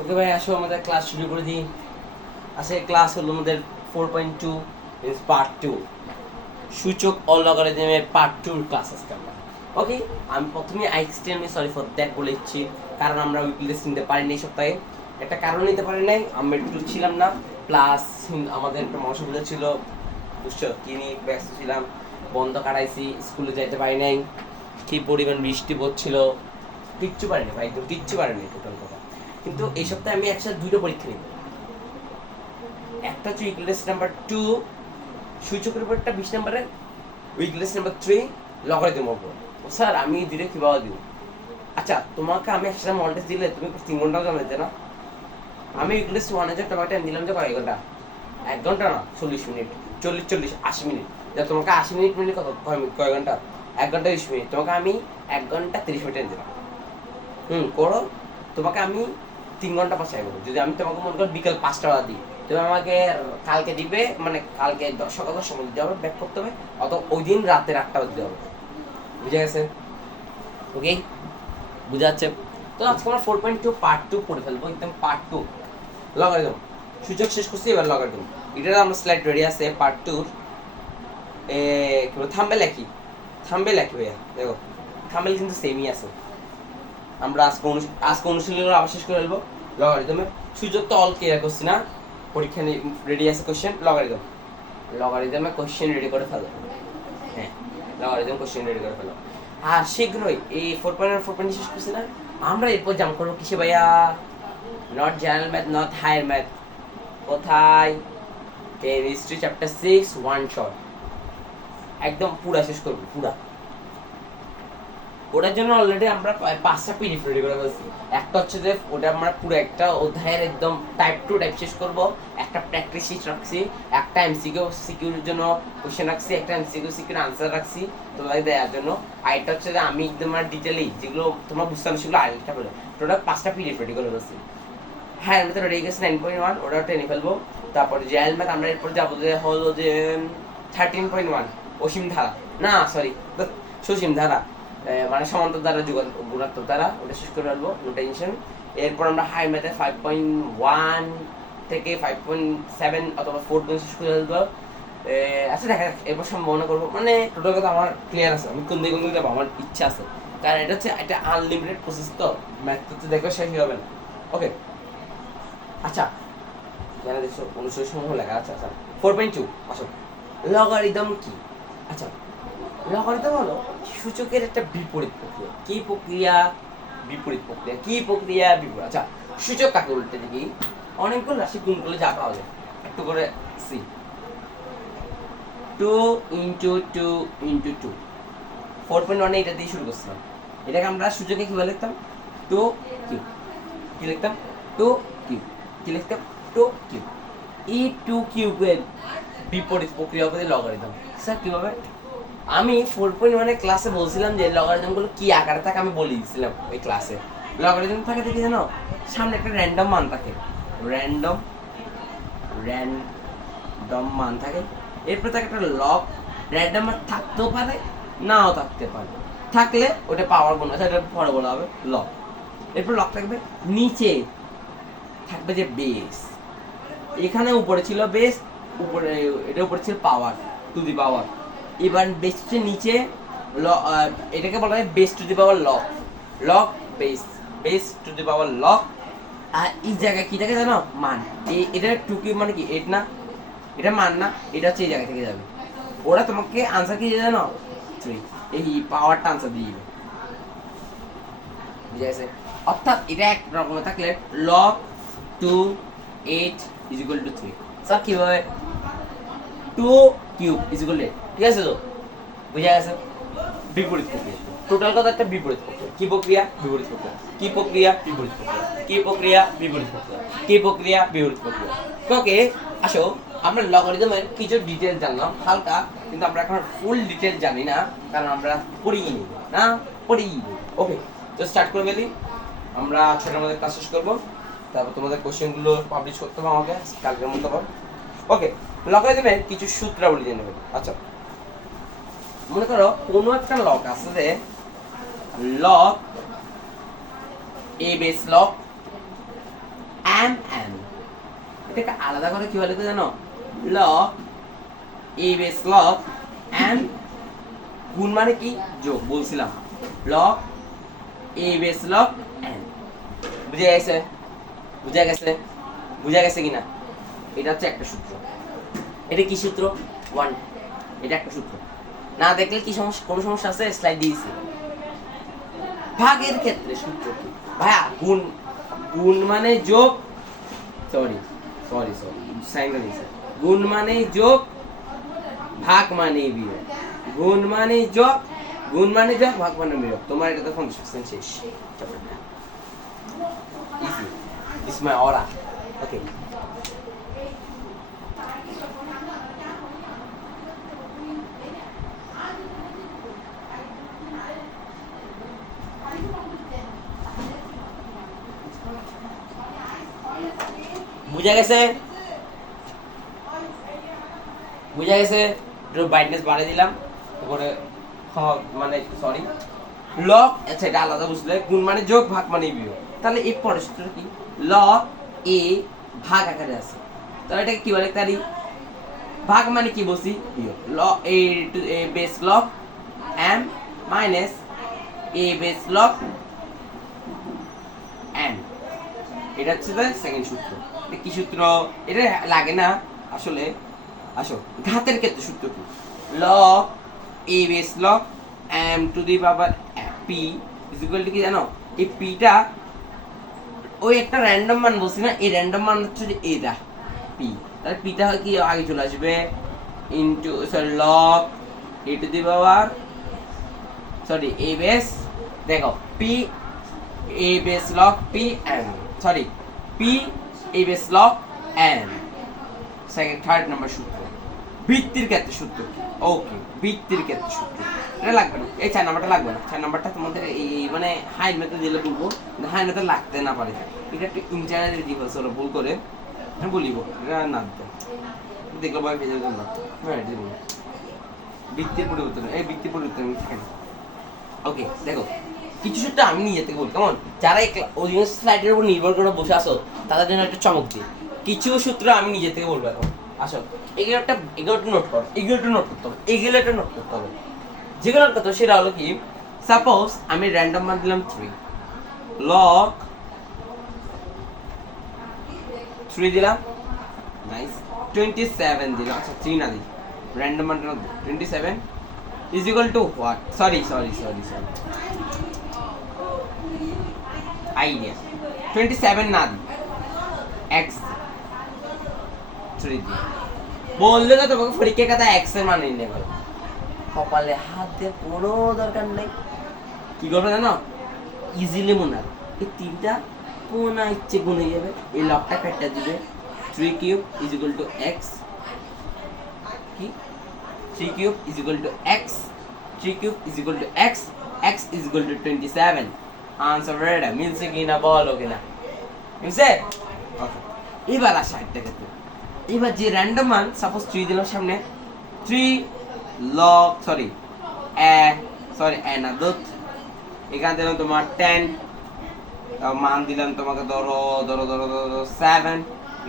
ওকে ভাই, আসো আমাদের ক্লাস শুরু করে দিই। আজকে ক্লাস হলো আমাদের 4.2 মিনস পার্ট 2, সূচক ও লগারিদমের পার্ট 2 ক্লাস আজকে আমরা। ওকে, আমি প্রথমে এক্সট্রিমলি সরি ফর দ্যাট বলে দিচ্ছি, কারণ আমরা উইকলি টেস্ট নিতে পারিনি এই সপ্তাহে। একটা কারণ নিতে পারি নাই, আমরা একটু ছিলাম না, প্লাস আমাদের একটা মশাগুলো ছিল, বুঝছো কি নিয়ে ব্যস্ত ছিলাম, বন্ধ কাটাইছি, স্কুলে যাইতে পারি নাই, কি পরিমাণ বৃষ্টি পড়ছিল, কিচ্ছু পারিনি ভাই, একদম কিচ্ছু পারিনি টোটাল কথা। কিন্তু এই সপ্তাহে আমি একসাথে দুটো পরীক্ষা নিব। একটা হচ্ছে উইকলেস নাম্বার 2 সূচকের উপর, একটা 20 নম্বরের উইকলেস নাম্বার 3 লগারিদম উপর। স্যার আমি দিলে কিভাবে দিব? আচ্ছা, তোমাকে আমি একসাথে মডেল টেস্ট দিলে তুমি 3 ঘন্টাও জমা দিতে না। আমি উইকলেস 1 এর তোমাকে টাইম দিলাম যে কয় ঘন্টা, 1 ঘন্টা না 40 মিনিট, 80 মিনিট। যা তোমাকে 80 মিনিট মিনিট কত কয় ঘন্টা, 1 ঘন্টা 20 মিনিট, তোমাকে আমি 1 ঘন্টা 30 মিনিট টাইম দিলাম। করো, তোমাকে আমি 3 ঘন্টা পাশাই করবো। যদি আমি তোমাকে মনে করো বিকাল 5টা বাজে দিই, তুমি আমাকে কালকে দিবে, মানে কালকে সকাল 10 সময় দিতে হবে, ব্যাক করতে হবে, অত ওই দিন রাতে 8টা বাজতে হবে। বুঝে গেছে? ওকে, বুঝা যাচ্ছে? তো আজকে আমরা 4.2 পার্ট 2 পড়ে ফেলবো, একদম পার্ট 2 লগারিদম। সূচক শেষ করছি, এবার লগারিদম। এটা আমরা স্লাইড রেডি আছে পার্ট 2 কি বলে, থাম্বেল একই ভাইয়া, দেখো থাম্বেল কিন্তু সেমই আছে। আমরা আজকে অনুশীলন আবার শেষ করে ফেলবো। লগারিদমে সূচক তো অল ক্লিয়ার করছি না, পরীক্ষা রেডি আছে কোশ্চেন। লগারিদমে কোশ্চেন রেডি করে ফেলো। হ্যাঁ, লগারিদম কোশ্চেন রেডি করে ফেলো। আর শীঘ্রই এই 4.4 শেষ করছি না, আমরা এরপর জাম্প করবো কিসে ভাইয়া? Not general math, not higher math. কোথায়? কেমিস্ট্রি চ্যাপ্টার 6 ওয়ান শট, একদম পুরা শেষ করবো পুরা। ওটার জন্য অলরেডি আমরা 5টা পিডিএফ রেডি করে ফেলছি। একটা হচ্ছে যে ওটা আমরা পুরো একটা অধ্যায়ের একদম টাইপ টু টাইপ শেষ করব, একটা প্র্যাকটিস শিট রাখছি, একটা এমসিকিউ সিকিউর জন্য কোশ্চেন রাখছি, একটা এমসিকিউ সিকিউর আনসার রাখছি তোমাদের দেওয়ার জন্য। আর এটা হচ্ছে যে আমি একদম ডিটেইলি যেগুলো তোমরা বুঝতে পারো সেগুলো আরেকটা বলে টোটাল 5টা পিডিএফ রেডি করে ফেলছি। হ্যাঁ, আমি তো রেডি গেছি 9.1, ওটাও টেনে ফেলবো। তারপরে জেএল ম্যাথ আমরা এরপর যাবো যে হলো যে 13.1 অসীম ধারা, না সরি সসীম ধারা, মানে সমান্তর দ্বারা গুণাত্মক দ্বারা, ওটা শেষ করে ফেলবো, নো টেনশন। এরপর আমরা হাই ম্যাথে 5.1 থেকে 5.7 অথবা 4 পর্যন্ত শেষ করে ফেলবো। আচ্ছা দেখা যাক, এরপর সম্ভাবনা করবো, মানে টোটাল কথা আমার ক্লিয়ার আছে, আমি কোন দিকে যাবো আমার ইচ্ছা আছে, কারণ এটা হচ্ছে একটা আনলিমিটেড প্রসেস, তো ম্যাথ তো দেখো শেষই হবে না। ওকে, আচ্ছা জানা দেখছো অনুশীলন লেখা আছে। আচ্ছা 4.2 আসো, লগারিদম কি? আচ্ছা, লগারিদম হলো সূচকের একটা বিপরীত প্রক্রিয়া। কি প্রক্রিয়া? বিপরীত প্রক্রিয়া। কি প্রক্রিয়া? বিপরীত। আচ্ছা, সূচক কাকে উল্টে দেখি, অনেকগুলো রাশি গুণ করলে যা পাওয়া যায়, একটু করে সি 2 ইন্টু 2 ইন্টু 2। 4.1 এটা দিয়ে শুরু করছিলাম। এটাকে আমরা সূচকে কি বলে লিখতাম? 2 কিউব। কি লিখতাম? 2 কিউব। কি লিখতাম? 2 কিউব। এই 2 কিউবের বিপরীত প্রক্রিয়া হবে লগারিদম। স্যার কিভাবে? আমি 4.1 ক্লাসে বলছিলাম যে লগারিদমগুলো কি আকারে থাকে, আমি বলে দিয়েছিলাম ওই ক্লাসে। লগারিদম থাকে দেখি জানো, সামনে একটা র্যান্ডম মান থাকে, র্যান্ডম মান থাকে, এরপর থাকে একটা লগ। র্যান্ডম মান থাকতেও পারে, নাও থাকতে পারে, থাকলে ওটা পাওয়ার গুণ আছে, এটা পরে বলা হবে লগ। এরপর লগ থাকবে, নিচে থাকবে যে বেস, এখানে উপরে ছিল বেস, উপরে এটা উপরে ছিল পাওয়ার, টু দি পাওয়ার। এবার বেসের নিচে এটাকে বলা হয় base two the power log, log base two the power log. আর এই জায়গায় কি থাকে জানো? মান। এটা টু কিউব মানে কি? এটা না, এটা মান না, এটা হচ্ছে এই জায়গা থেকে যাবে। ওরা তোমাকে আনসার কি দিয়ে জানো? 3। এই পাওয়ারটা আনসার দিয়ে দিবে, বুঝে গেছে? অর্থাৎ এটা এক রকমের থাকলে log 2 8 is equal two 3। Sir কিভাবে? 2 কিউব ইজ ইকুয়াল টু 8, ঠিক আছে তো? বুঝে গেছে? বিপরীত প্রক্রিয়া, টোটাল কথা একটা বিপরীত প্রক্রিয়া। কি প্রক্রিয়া? বিপরীত প্রক্রিয়া। কি প্রক্রিয়া? বিপরীত প্রক্রিয়া। কি প্রক্রিয়া? বিপরীত প্রক্রিয়া। কি প্রক্রিয়া? বিপরীত প্রক্রিয়া। ওকে, আসো আমরা লগারিদমের কিছু ডিটেইল জানলাম হালকা, কিন্তু আমরা এখন ফুল ডিটেইল জানি না, কারণ আমরা পড়িনি না, পড়িনি। ওকে, তো স্টার্ট করে ফেলি। আমরা 6টার মধ্যে ক্লাস শেষ করবো, তারপর তোমাদের কোশ্চেনগুলো পাবলিশ করতে হবে আমাকে কালকের মতো। ওকে, লগারিদমের কিছু সূত্রাবলী জেনে নেব। আচ্ছা, মনে করো কোনো একটা লগ আছে যে log a base log M N, এটাকে আলাদা করে কি বলে জানো? Log a base log M, গুণ মানে কি? যোগ, বলছিলাম log a base log N. বুঝে গেছে? বুঝা গেছে? বুঝা গেছে কিনা? এটা হচ্ছে একটা সূত্র। এটা কি সূত্র? 1, এটা একটা সূত্র। না দেখলে কি সমস্যা, কোনো সমস্যা আছে? স্লাইড দিয়েছি। ভাগের ক্ষেত্রে সূত্র কি ভাইয়া? গুণ, গুণ মানে যোগ, সরি সরি সরি সাইন দিয়েছি। গুণ মানে যোগ, ভাগ মানে বিয়োগ। গুণ মানে যোগ, গুণ মানে যোগ, ভাগ মানে বিয়োগ। তোমার এটা তো 50% শেষ। ইজি, দিস মাই অরা। ওকে, বুঝা গেছে? বুঝা গেছে? একটু ব্রাইটনেস বাড়িয়ে দিলাম উপরে, মানে সরি লগ, আচ্ছা এটা আলাদা বুঝলে। গুণ মানে যোগ, ভাগ মানে বিয়োগ। তাহলে এই পরের সূত্রটা কি? লগ এ ভাগ আকারে আছে, তাহলে এটাকে কি বলে? তারি ভাগ মানে কি বলছি? বিয়োগ। Log a two A base log M minus A base log N, এটা হচ্ছে সেকেন্ড সূত্র। কি সূত্র? এটা লাগে না আসলে। আসো, ঘাতের ক্ষেত্রে সূত্র কি? Log a base log m to the power p is equal to কি জানো? এই পিটা ওই একটা র্যান্ডম মান বলছি না, এই র্যান্ডম মান হচ্ছে যে এটা পি। তাহলে পিটা হয় কি আগে চলে আসবে into sorry log a to the power sorry a base, দেখো P A base log P N, sorry P A base log N. Second third number সূত্র। বৃত্তির ক্ষেত্রে সূত্র কি? ওকে, বৃত্তির ক্ষেত্রে সূত্র এটা লাগবে না, এই 4 নাম্বারটা লাগবে না। 4 নাম্বারটা তোমাদের এই মানে হাই মেথড দিলে বলবো, হাই মেথড লাগতে না পারে। এটা একটু ইন্টারনালি ডিফারেন্স হলো, ভুল করে আমি বলিব এটা না দিতে দেখলো ভাই ভেজে দিলাম না। হ্যাঁ এটা বলবো বৃত্তির পরিবর্তন, এই বৃত্তির পরিবর্তন থাকে না। ওকে দেখো, কিছু সূত্র আমি নিজে থেকে বলি, কেমন? যারা অডিয়েন্স স্লাইডের উপর নির্ভর করে বসে আসো তাদের জন্য একটা চমক দিই। কিছু সূত্র আমি নিজে থেকে বলবো এখন। আসো, এগুলো একটা নোট করো, এগুলো একটু নোট করতে হবে, এগুলো একটা নোট করতে হবে। যেগুলো নোট করতে হবে সেটা হলো কি, সাপোজ আমি র্যান্ডম মান দিলাম 3, লগ 3 দিলাম, নাইস 27 দিলাম, আচ্ছা 3 না দিই, র্যান্ডম মান 27 is equal to what? Sorry. Idea 27 না দিই, x 3 দিই। বললে তো তোমাকে পরীক্ষা খাতা x এর মান নিয়ে নেবে, কপালে হাত দিয়ে কোনো দরকার নেই। কি করবে জানো? ইজিলি মনে রাখো, এই 3টা কোন ইচ্ছে গুনে যাবে, এই লগটা কেটে দিবে। 3 cube is equal to x, কি 3 cube is equal to x, 3 cube is equal to x, x is equal to 27। Answer ready? মিলছে কিনা বলো কিনা? মিলছে? ওকে, এবার আসা একটা ক্ষেত্রে। এবার যে র্যান্ডম মান সাপোজ 3 দিলাম সামনে, 3 লগ এ না দুধ, এখানে দিলাম তোমার 10, মান দিলাম তোমাকে ধরো 7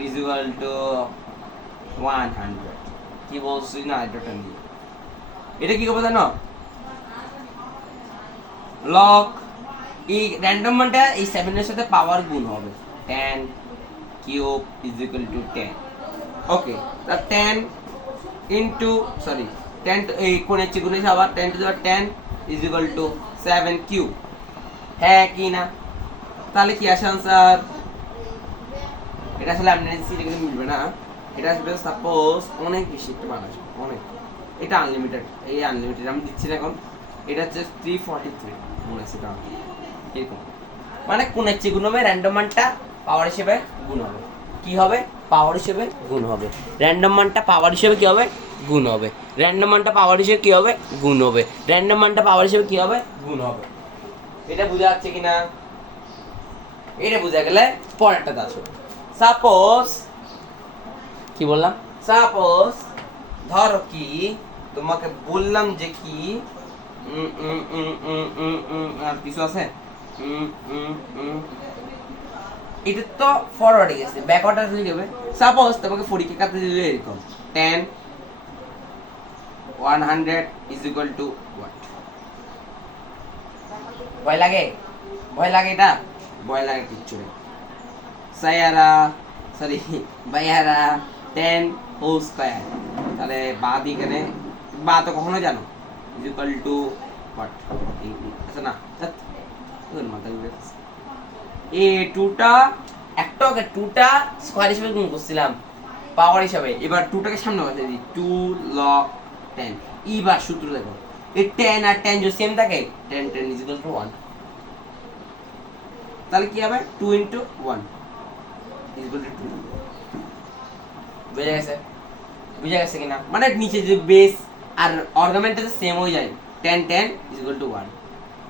is equal to 100। কি বলছি না এটা দিয়ে এটা কি করবো জানো? লগ এই র্যান্ডম মানটা এই 7 এর সাথে পাওয়ার গুণ হবে, 10 কিউব ইজ ইকুয়াল টু 10। ওকে, তা 10 ইনটু 10 এই কোণের চিকুনে আবার 10 two the power 10 is equal to 7 cube. হ্যাঁ কি না? তাহলে কি আসে আনসার? এটা আসলে অ্যামনেসি কিন্তু মিলবে না, এটা আসবে সাপোজ অনেক বেশি একটু মান আসবে, অনেক। এটা আনলিমিটেড, এই আনলিমিটেড আমি দিচ্ছি না এখন। এটা হচ্ছে 343 মনে আছে এটা এরকম, মানে কোণের চেয়ে গুণ হবে, র্যান্ডম মানটা পাওয়ার হিসেবে গুণ হবে। কি হবে? পাওয়ার হিসেবে গুণ হবে। র্যান্ডম মানটা পাওয়ার হিসেবে কি হবে? গুণ হবে। র্যান্ডম মানটা পাওয়ার হিসেবে কি হবে? গুণ হবে। র্যান্ডম মানটা পাওয়ার হিসেবে কি হবে? গুণ হবে। এটা বোঝা যাচ্ছে কিনা? এটা বোঝা গেলে পরেরটা দেখো। সাপোজ কি বললাম? সাপোজ ধরো কি তোমাকে বললাম যে কি আর কিছু আছে এটা তো ফরওয়ার্ডে গেছে, ব্যাকওয়ার্ডে আসলে কি হবে? সাপোজ তোমাকে পরীক্ষা কাটতে দিলে এরকম 10 100 ইজ ইকুয়াল টু হোয়াট? ভয় লাগে? ভয় লাগে এটা? ভয় লাগে কিচ্ছু নেই। সায়ারা সরি বাইয়ারা 10 হোল স্কয়ার, তাহলে বা দিকে বা তো কখনো জানো ইজ ইকুয়াল টু হোয়াট? আচ্ছা না মাথা ঘুরে এই টুটা একটা ওকে টুটা স্কয়ার হিসেবে গুণ করছিলাম পাওয়ার হিসাবে, এবার টুটাকে সামনে বসাই দিই 2 log 10। এবার সূত্র দেখো, এই 10 আর 10 যদি সেম থাকে 10 10 ইজ ইকুয়াল টু 1, তাহলে কি হবে 2 ইনটু 1 ইজ ইকুয়াল টু 2। বুঝা গেছে? বুঝা গেছে কিনা? মানে নিচে যে বেস আর অর্গামেন্টটা সেম হয়ে যায়, 10 10 is equal two 1,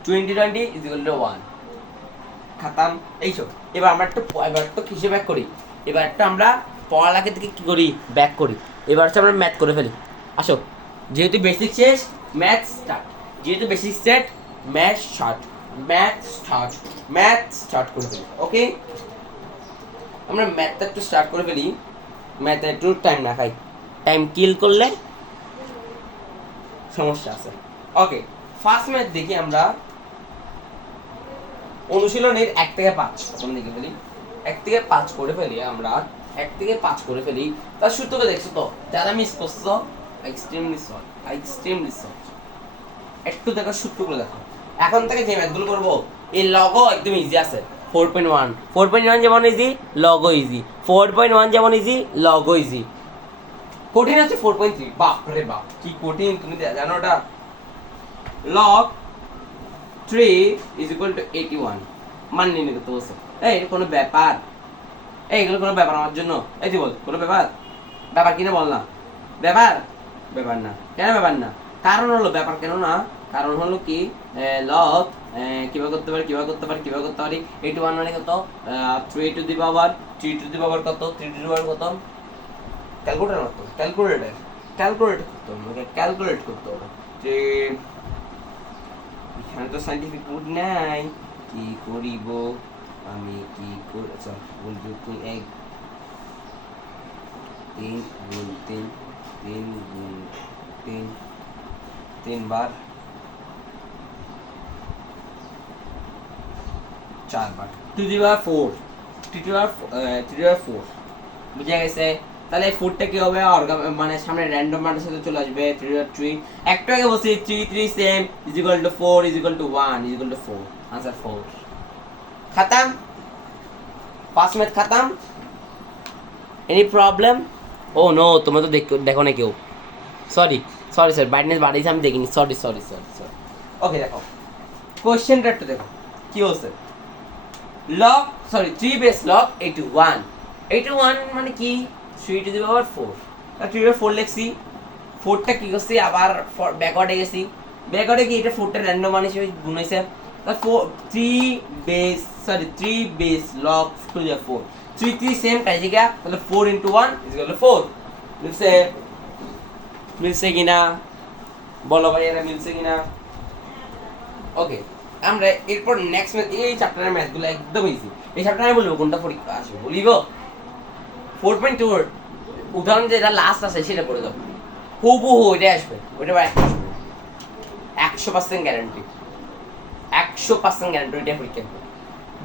20 20 is equal two 1। খাতাম এইসব। এবার আমরা একটু কিসে ব্যাক করি, এবার একটা আমরা পড়ালেখা থেকে কি করি ব্যাক করি। এবার হচ্ছে আমরা ম্যাথ করে ফেলি। আসো, যেহেতু বেসিক শেষ ম্যাথ স্টার্ট, যেহেতু বেসিক সেট ম্যাথ স্টার্ট করে ফেলি। ওকে, আমরা ম্যাথটা একটু স্টার্ট করে ফেলি। ম্যাথে একটু টাইম না খাই, টাইম কিল করলে সমস্যা আছে। ওকে, ফার্স্ট ম্যাথ দেখি আমরা অনুশীলনের 1 থেকে 5 প্রথম দিকে ফেলি। 1 থেকে 5 করে ফেলি আমরা, 1 থেকে 5 করে ফেলি। তার সূত্রটা দেখছো তো? যারা মিস করছো এক্সট্রিমলি সহজ। একটু দেখো সূত্রগুলো দেখো। এখন থেকে যে ম্যাথগুলো করবো এই লগও একদম ইজি আছে। 4.1 যেমন ইজি, লগও ইজি। 4.1 যেমন ইজি, লগও ইজি। কঠিন আছে 4.3। বাপ রে বাপ, কি কঠিন তুমি জানো ওটা? লগ 3 is equal to 81 মান নির্ণয় করতে বলছে। এই কোনো ব্যাপার? এগুলো কোনো ব্যাপার আমার জন্য? এই তুই বল, কোনো ব্যাপার? ব্যাপার কিনা বল না। ব্যাপার না। কেন ব্যাপার না? কারণ হলো ব্যাপার কেন না, কারণ হলো কি লগ কিভাবে করতে পারি 81 মানে কত? 3 টু দি পাওয়ার কত? 3 টু দি পাওয়ার কত? ক্যালকুলেট করতে হবে যে এখানে তো সাইন্টিফিক বুড নাই, কি করিব আমি, কি আচ্ছা বলবো তুই 3 গুণ 3 বার 4 বার 2 দি পাওয়ার 4 বুঝা গেছে? তাহলে 4টা কি হবে? মানে সামনে র্যান্ডম মানের সাথে চলে আসবে 3 একটু আগে বলছি 3 3 same is equal two 4 is equal two 1 is equal two 4। Answer 4। खत्म, पास में खत्म। Any problem? ओ नो, तुम्हें तो देखो ना क्यों? सॉरी सर, ब्राइटनेस बाढ़ी से हम देखेंगे। सॉरी। ओके देखो क्वेश्चनটা একটু দেখো কি হচ্ছে। log 3 বেস log 81 মানে কি 3 টু দি পাওয়ার 4, 3 এর 4 লিখছি। 4টা কি করছি আবার ব্যাকওয়ার্ডে গেছি, ব্যাকওয়ার্ডে কি এটা 4টা র্যান্ডম মান হিসেবে গুণ হইছে। তা 3 base log to the 4, 3 same কাজ গিয়া, তাহলে 4 ইনটু 1 ইজ ইকুয়াল টু 4। মিলছে কিনা বলো ভাই, এটা মিলছে কিনা? ওকে, আমরা এরপর নেক্সট ম্যাথ, এই চ্যাপ্টারের ম্যাথগুলো একদম ইজি। এই চ্যাপ্টারে আমি বলবো কোনটা পরীক্ষা আসবে, বলিব 4.2 উদাহরণ যেটা লাস্ট আছে সেটা করে দাও, হুবহু ওইটাই আসবে, ওইটা 100% গ্যারান্টি, 100% গ্যারান্টি ওইটাই পরীক্ষা হবে।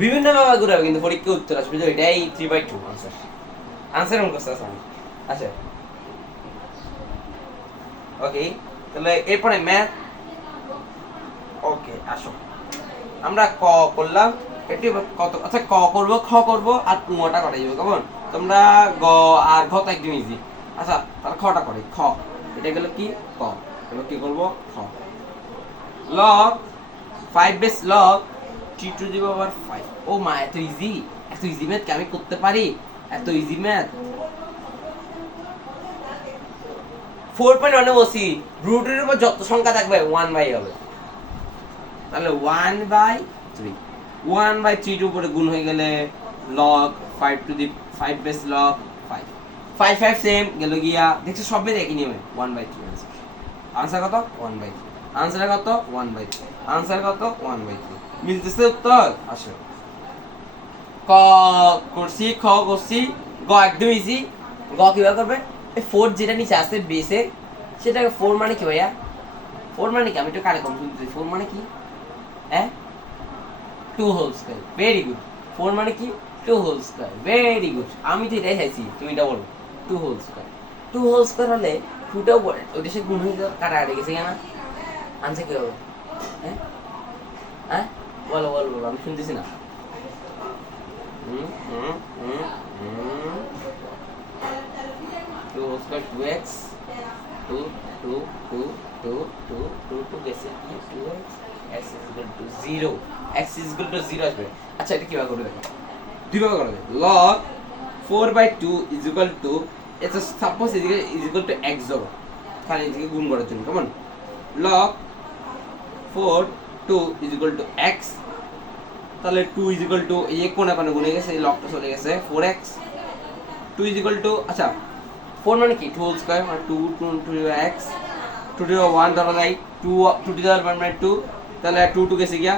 বিভিন্ন ভাবে ঘুরাবে কিন্তু পরীক্ষা উত্তর আসবে যে ওইটাই 3/2 আনসার মুখস্থ আছে। আচ্ছা ওকে, তাহলে এরপরে ম্যাথ। ওকে আসো, আমরা ক করলাম, এটি কত? আচ্ছা ক করব, খ করব আর কুয়াটা করাই যাবে। কেমন? তোমরা গ আর ঘ তো একদম ইজি। আচ্ছা তাহলে খটা করে, খ এটা গেল কি ক। এবার কি করব? খ log 5 base log 3 to the power 5। ও মা, এত ইজি ম্যাথ কি আমি করতে পারি? এত ইজি ম্যাথ 4.1 এ বসি, রুটের উপর যত সংখ্যা থাকবে 1/, হবে তাহলে 1/3 এর উপরে গুণ হয়ে গেলে log 5 to the 5 base log 5 same গেল গিয়া, দেখছো সবই একই নিয়মে 1/3 আনসার কত? 1/3 আনসার কত? 1/3 আনসার কত? 1/3 মিলতেছে উত্তর? আসো ক করছি, খ করছি, গ একদম ইজি। গ কিভাবে করবে? এই 4 যেটা নিচে আছে বেসে, সেটাকে 4 মানে কি ভাইয়া? 4 মানে কি? আমি একটু কানে কম শুনতে। 4 মানে কি? হ্যাঁ, 2 হোল স্কয়ার। Very good. 4 মানে কি? 2 হোল স্কয়ার। Very good. আমি তো এটাই চাইছি, তুমি এটা বলো। 2 হোল স্কয়ার। 2 হোল স্কয়ার হলে 2টাও ওইটা সে গুণ হয়ে কাটাকাটি গেছে কেন? আনসার কি হবে? হ্যাঁ হ্যাঁ, বলো বলো বলো, আমি শুনতেছি না। হুম হুম হুম হুম 2 হোল স্কয়ার 2x 2 2 2 2 2 2 2 গেছে কি 2x x is equal to 0 x is equal to 0 আসবে। আচ্ছা, এটা কিভাবে করবে দেখো, দুইভাবে করা যায়। log 4/2 is equal to, এটা suppose is equal to x ধরো, খালি এদিকে গুণ করার জন্য। কেমন? log 4 2 is equal to x, তাহলে 2 is equal to এই কোণে কোণে গুণে গেছে, এই লগটা চলে গেছে 4x। 2 is equal to, আচ্ছা 4 মানে কি? 2 হোল স্কয়ার মানে 2 2 2 x 2 to 1 ধরা যায়, 2 2 to the 1 মানে 2, তাহলে 2 2 গেছে গিয়া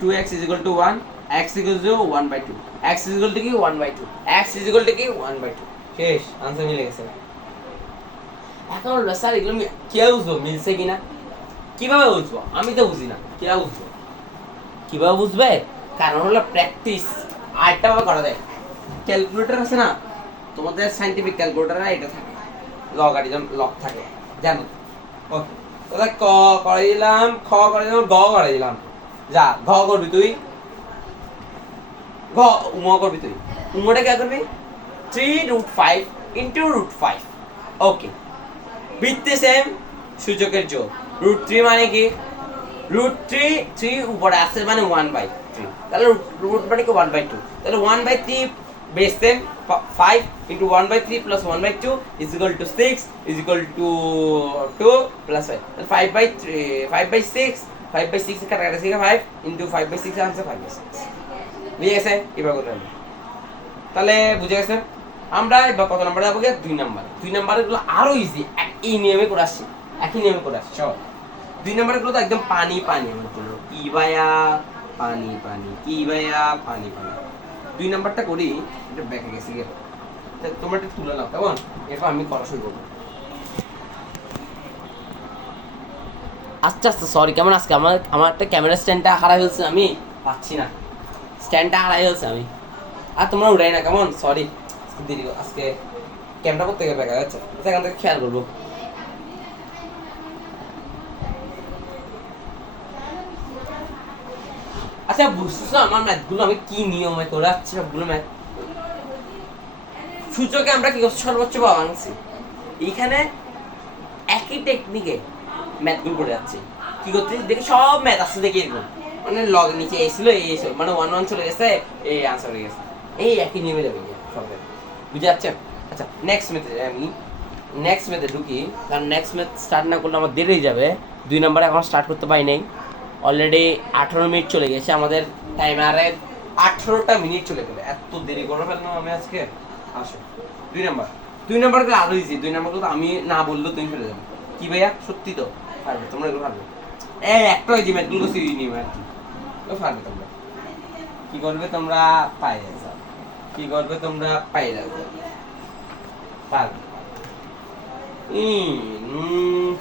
2x is equal to 1, x is equal to 1/2, x is equal to কি 1/2, x is equal to কি 1/2। শেষ, आंसर মিলে গেছে। এখন স্যার এগুলো কে বুঝবো মিলছে কিনা? কিভাবে বুঝবো? আমি তো বুঝি না, কিভাবে বুঝবো? কিভাবে বুঝবে? কারণ হলো প্র্যাকটিস। আরেকটা ভাবে করা যায়, ক্যালকুলেটর আছে না তোমাদের, সাইন্টিফিক ক্যালকুলেটরে এটা থাকে, লগারিদম লগ থাকে, জানো? ওকে, তাহলে ক করে দিলাম, খ করে দিলাম, গ করে দিলাম। যা, ঘ করবি তুই, ঘ উম করবি তুই। উমটা কি করবি? 3√5 ইন্টু √5। ওকে, ভিত্তি সেম, সূচকের যোগ। √3 মানে কি? √3 3 উপরে আসছে মানে 1/3, তাহলে রুট মানে কি 1/2, তাহলে 1/3 base same 5 into 1/3 plus 1/2 is equal two 6 is equal two 2 plus 5, তাহলে 5/3 5/6 5/6 কাটাকাটি থেকে 5 ইন্টু 5/6 আনসার 5/6। বুঝে গেছে? এবার করতে হবে, তাহলে বুঝে গেছে? আমরা এবার কত নাম্বার যাবো? 2 নাম্বার। 2 নাম্বারের গুলো আরো ইজি, এই নিয়মে করে আসছি, একই নিয়মে করে আসছি। চল, 2 নাম্বারের গুলো তো একদম পানি পানি। আমার জন্য কি ভাইয়া? পানি পানি। কি ভাইয়া? পানি পানি। 2 নাম্বারটা করি, এটা ব্যাকে গেছে গিয়ে, তোমরা একটু তুলে নাও কেমন? এরপর আমি করা শুরু করবো। আস্তে আস্তে, সরি কেমন? আজকে আমার একটা ক্যামেরা স্ট্যান্ডটা হারাই ফেলছে, আমি পাচ্ছি না, স্ট্যান্ডটা হারাই ফেলছে আমি। আর তোমরা উড়াই না কেমন? সরি, দেরি, আজকে ক্যামেরা করতে গিয়ে দেখা যাচ্ছে, সেখান থেকে খেয়াল করবো। আচ্ছা, বুঝছো আমার ম্যাথগুলো আমি কি নিয়মে করে যাচ্ছি? সবগুলো ম্যাথ সূচকে আমরা কি করছি? সর্বোচ্চ পাওয়া আনছি। এইখানে একই টেকনিকে ম্যাথগুলো করে যাচ্ছি। কি করতে দেখি সব ম্যাথ আসছে দেখি এরকম, মানে লগ নিচে এসেছিল, এই এসে মানে 1 1 চলে গেছে, এই আনসার হয়ে গেছে। এই একই নিয়মে যাবে সব, বুঝে যাচ্ছে? আচ্ছা, নেক্সট মেথে আমি নেক্সট মেথে ঢুকি, কারণ নেক্সট মেথ স্টার্ট না করলে আমার দেরি হয়ে যাবে। 2 নম্বরে এখন স্টার্ট করতে পারি নাই, অলরেডি 18 মিনিট চলে গেছে আমাদের টাইমারে, 18টা মিনিট চলে গেলে, এত দেরি করে ফেললাম আমি আজকে। আসো 2 নাম্বার। 2 নাম্বারগুলো আরো ইজি, 2 নাম্বারগুলো তো আমি না বললেও তুমি ফেলে যাবে। কি ভাইয়া? সত্যি তো পারবে তোমরা, এগুলো পারবে। একটা ইজি ম্যাথগুলো সিরিজ নিবে আর কি, তো পারবে তোমরা। কি করবে তোমরা? পাই যাবে। কি করবে তোমরা? পাই যাবে, পারবে।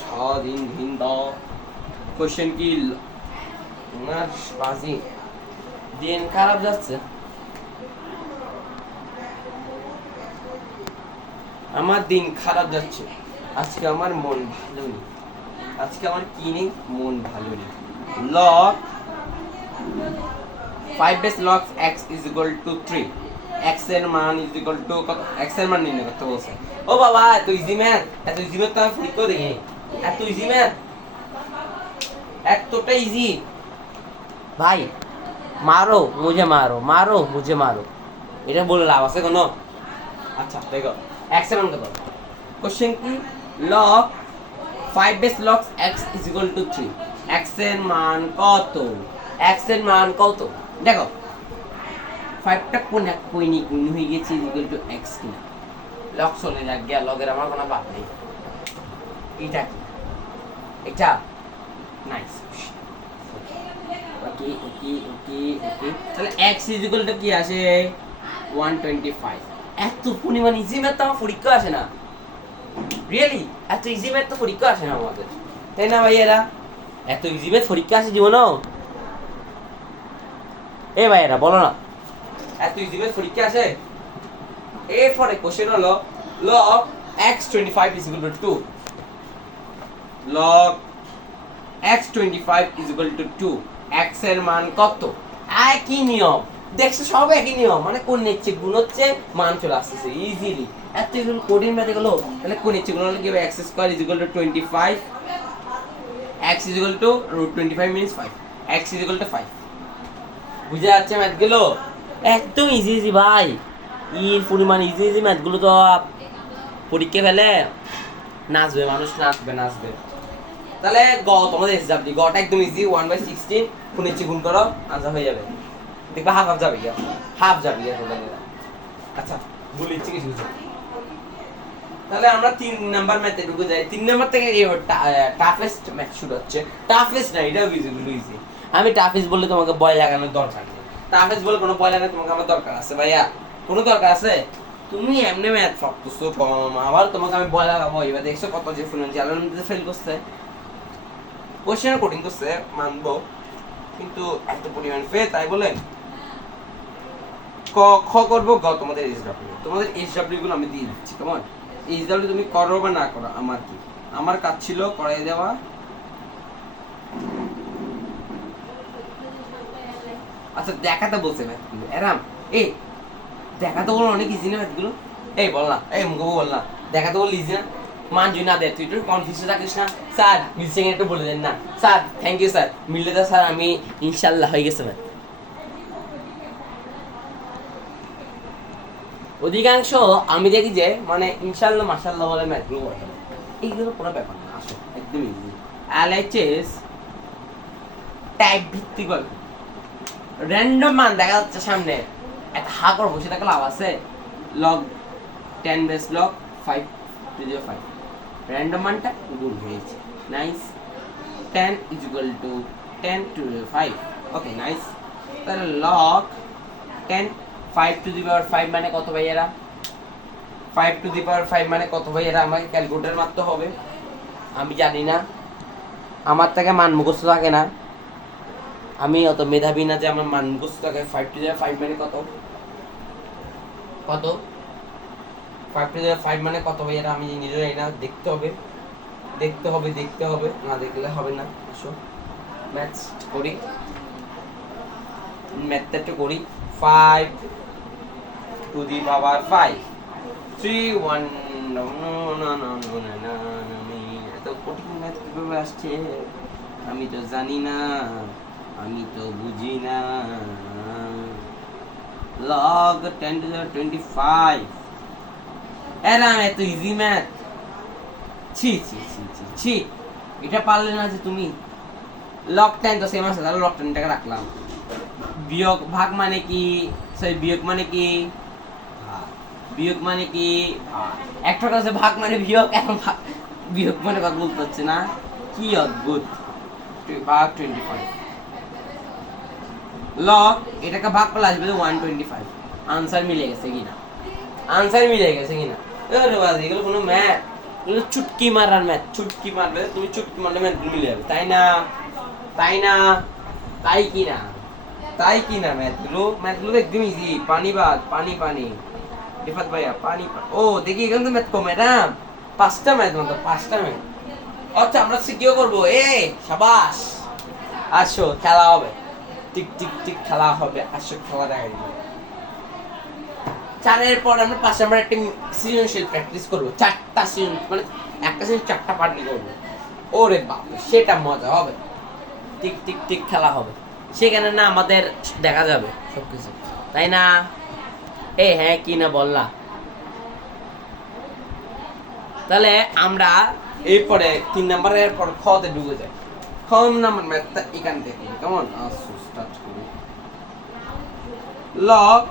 6 দিন ভিন দাও কোশ্চেন কি তোমার বাজি, দিন খারাপ যাচ্ছে আমার, দিন খারাপ যাচ্ছে আজকে, আমার মন ভালো নেই আজকে, আমার কি নেই? মন ভালো নেই। Log 5 base log x is equal two 3, x এর মান ইজ ইকুয়াল টু কত? x এর মান নির্ণয় করতে বলছে। ও বাবা, এত ইজি ম্যাথ, এত ইজি ম্যাথ তো আমি পরীক্ষা দেখি, এত ইজি ম্যাথ, এতটা ইজি ভাই। মারো মুঝে মারো, মারো মুঝে মারো, এটা বলে লাভ আছে কোনো? আচ্ছা দেখো, x এর মান কত? কোশ্চেন কি? Log 5 base log x is equal two 3, x এর মান কত? x এর মান কত? দেখো 5টা কোন এক কইনি গুণ হয়ে গেছে ইকুয়াল টু x কিনা, লগ চলে যাক গিয়া, লগের আমার কোনো বাদ নেই। এটা কি? এটা নাইস, ওকে ওকে ওকে ওকে তাহলে x ইকুয়াল টু কি আসে 125 এত পরিমাণ ইজি ম্যাথ তো আমার পরীক্ষা আসে না রিয়েলি এত ইজি ম্যাথ তো পরীক্ষা আসে না আমাদের তাই না ভাইয়েরা এত ইজি ম্যাথ পরীক্ষা আসে জীবনে এ ভাইয়েরা বলো না এত ইজি ম্যাথ পরীক্ষা আসে এরপরে কোশ্চেন হলো log x25 is equal to 2 log x25 is equal to 2 x এর মান কত একই নিয়ম দেখছো সব একই নিয়ম মানে কোন নিচ্ছে গুণ হচ্ছে মান চলে আসছে ইজিলি এত এগুলো কঠিন ম্যাথ এগুলো তাহলে কোন নিচ্ছে গুণ হলো কি হবে x square is equal to 25 x is equal to root 25 means 5 x is equal to 5 বুঝা যাচ্ছে ম্যাথগুলো একদম ইজি ইজি ভাই এর পরিমাণ ইজি ইজি ম্যাথগুলো তো পরীক্ষা ফেলে নাচবে মানুষ নাচবে তাহলে গ তোমাদের এসডব্লিউ গটা একদম ইজি 1/16 কোন ইচ্ছে গুণ করো আনসার হয়ে যাবে দেখবা হাফ যাবে আচ্ছা ভুল ইচ্ছে কিছু তাহলে আমরা 3 নাম্বার ম্যাথে ঢুকে যাই 3 নাম্বার থেকে এই টাফেস্ট ম্যাথ শুরু হচ্ছে টাফেস্ট না এটাও ইজি আমি টাফেস্ট বললে তোমাকে ভয় লাগানোর দরকার নেই টাফেস্ট বলে কোনো ভয় লাগানোর তোমাকে আমার দরকার আছে ভাইয়া কোনো দরকার আছে তুমি এমনি ম্যাথ ফক্তছো কম আবার তোমাকে আমি ভয় লাগাবো এবার দেখছো কত যে ফিনান্সিয়াল ফেল করছে কোশ্চেন কোডিং করছে মানবো কিন্তু এত পরিমাণ তাই বলে খ করবো গ তোমাদের এইচডব্লিউ গুলো আমি দিয়ে দিচ্ছি কেমন এইচডব্লিউ তুমি করো বা না করো আমার কি আমার কাজ ছিল করাই দেওয়া আচ্ছা দেখাতে বলছে ম্যাথগুলো এরাম দেখাতে বলো অনেক ইজি না ম্যাথগুলো বল না মুখে বল না দেখাতে বল ইজি না মান জুই না দে তুই একটু কনফিউজ থাকিস না স্যার মিলছে একটু বলে দেন না স্যার থ্যাংক ইউ স্যার মিললে তো স্যার আমি ইনশাল্লাহ হয়ে গেছে ম্যাথ অধিকাংশ আমি দেখি যে মানে ইনশাল্লাহ মাশাল্লাহ বলে ম্যাথগুলো বলে এইগুলো কোনো ব্যাপার না আসো একদম ইজি এলএইচএস টাইপ ভিত্তিক বলে র্যান্ডম মান দেখা যাচ্ছে সামনে একটা হা করে বসে থাকলে লাভ আছে log 10 base log 5 to the 5 random মানটা গুণ হয়েছে nice 10 is equal to 10 to the 5 okay nice তাহলে log 10 5 to the power 5 মানে কত ভাইয়েরা 5 to the power 5 মানে কত ভাইয়েরা আমাকে ক্যালকুলেটর মারতে হবে আমি জানি না আমার থেকে মান মুখস্থ থাকে না আমি অত মেধাবী না যে আমার মান মুখস্থ থাকে 5 to the 5 মানে কত 5 to the 5 মানে কত ভাইয়েরা আমি নিজে জানি না দেখতে হবে না দেখলে হবে না আসো ম্যাথস করি ম্যাথটা একটু করি 5 to the power 5 3 1 no আমি এত কঠিন ম্যাথ কিভাবে আসছে আমি তো জানি না আমি তো বুঝি না log 10 to the 25 এরা এত ইজি ম্যাথ ছি এটা পারলে না যে তুমি log 10 তো সেম আছে তাহলে log 10 টাকা রাখলাম বিয়োগ ভাগ মানে কি বিয়োগ মানে কি একটা কাছে ভাগ মানে বিয়োগ এখন বিয়োগ মানে ভাগ বলতে হচ্ছে না কি অদ্ভুত ভাগ 25 log এটাকে ভাগ করলে আসবে 125 আনসার মিলে গেছে কিনা আরে বাবা এগুলো কোনো ম্যাথ এগুলো চুটকি মারার ম্যাথ চুটকি মারলে তুমি চুটকি মারলে ম্যাথ মিলে যাবে তাই কি না ম্যাথগুলো একদম ইজি পানি রিফাত ভাইয়া পানি ও দেখি এখানে তো ম্যাথ কম ম্যাডাম 5টা ম্যাথ আচ্ছা আমরা সিকিও করবো শাবাশ আসো খেলা হবে টিক খেলা হবে আসো খেলা দেখা যাবে 4 পর আমরা 5 আমরা একটা সৃজনশীল প্র্যাকটিস করবো 4টা সৃজন মানে একটা সৃজন 4টা পার্টি করবো ওরে বাপ সেটা মজা হবে টিক খেলা হবে সেখানে না আমাদের দেখা যাবে সবকিছু তাই না হ্যাঁ কি না বললা তাহলে আমরা এরপরে 3 নাম্বারের পর খতে ঢুকে যাই খ নাম্বার ম্যাথটা এখান থেকে কেমন স্টার্ট করি log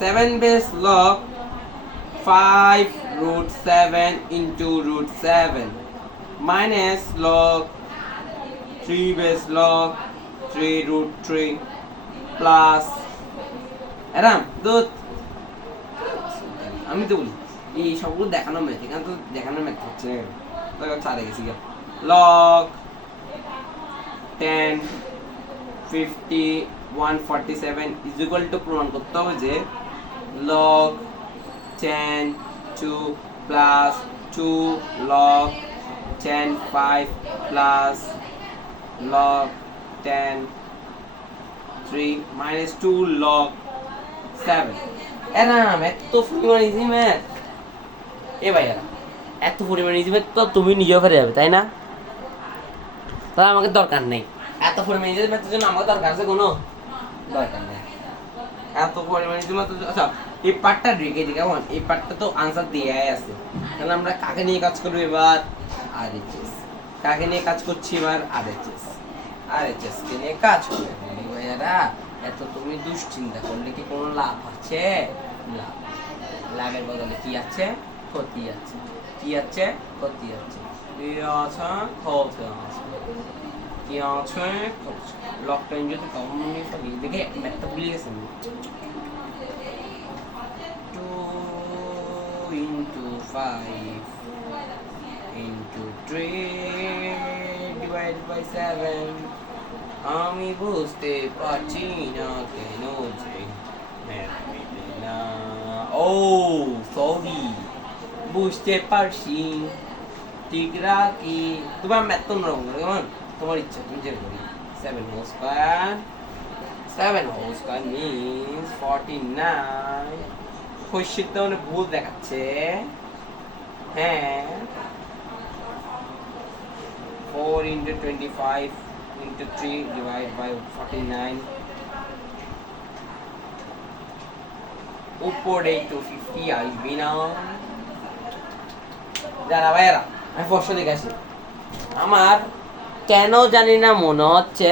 7 base log 5 root 7 into root 7 minus log 3 base log 3√3 plus এরাম দুধ আমি তো বলি এই সবগুলো দেখানো ম্যাথ এখানে তো দেখানোর ম্যাথ হচ্ছে না চারে গেছি লগ 10 50 147 ইজ ইকুয়াল টু প্রমাণ করতে হবে যে log 10 2 plus 2 log 10 5 plus log 10 3 minus 2 log 7 এরাম এত পরিমাণ ইজি ম্যাথ এ ভাই এত পরিমাণ ইজি ম্যাথ তো তুমি নিজেও ফেলে যাবে তাই না তাহলে আমাকে দরকার নেই এত পরিমাণ ইজি ম্যাথের জন্য আমাকে দরকার আছে কোনো দরকার নেই এত পরিমাণ ইজি ম্যাথ আচ্ছা এই পার্টটা রেখে দিই কেমন এই পার্টটা তো আনসার দেয়াই আছে তাহলে আমরা কাকে নিয়ে কাজ করব এবার আরএইচএস কাকে নিয়ে কাজ করছি এবার আরএইচএস কে নিয়ে কাজ করব ভাইয়ারা এত তুমি দুশ্চিন্তা করলে কি কোনো লাভ আছে লাভ লাভের বদলে কি আছে ক্ষতি আছে কি আছে ক্ষতি আছে কি আছে ক্ষতি আছে কি আছে লকটা যদি কমন নিয়ে থাকি দেখে ম্যাথটা ভুলে গেছেন 2 into 5 into 3 divided by 7 আমি বুঝতে পারছি না কেন যে ম্যাথ মিলে না ও সরি বুঝতে পারছি ঠিক রাখি তোমার ম্যাথ তো নরম কেমন তোমার ইচ্ছা তুমি যে করি 7 whole square 7 whole square means 49 কোশ্চেনটা মানে ভুল দেখাচ্ছে হ্যাঁ 4 into 25 into 3 divided by 49 উপরে 250 আসবে না যারা ভাইরা আমি প্রশ্ন দেখে আসি আমার কেন জানি না মনে হচ্ছে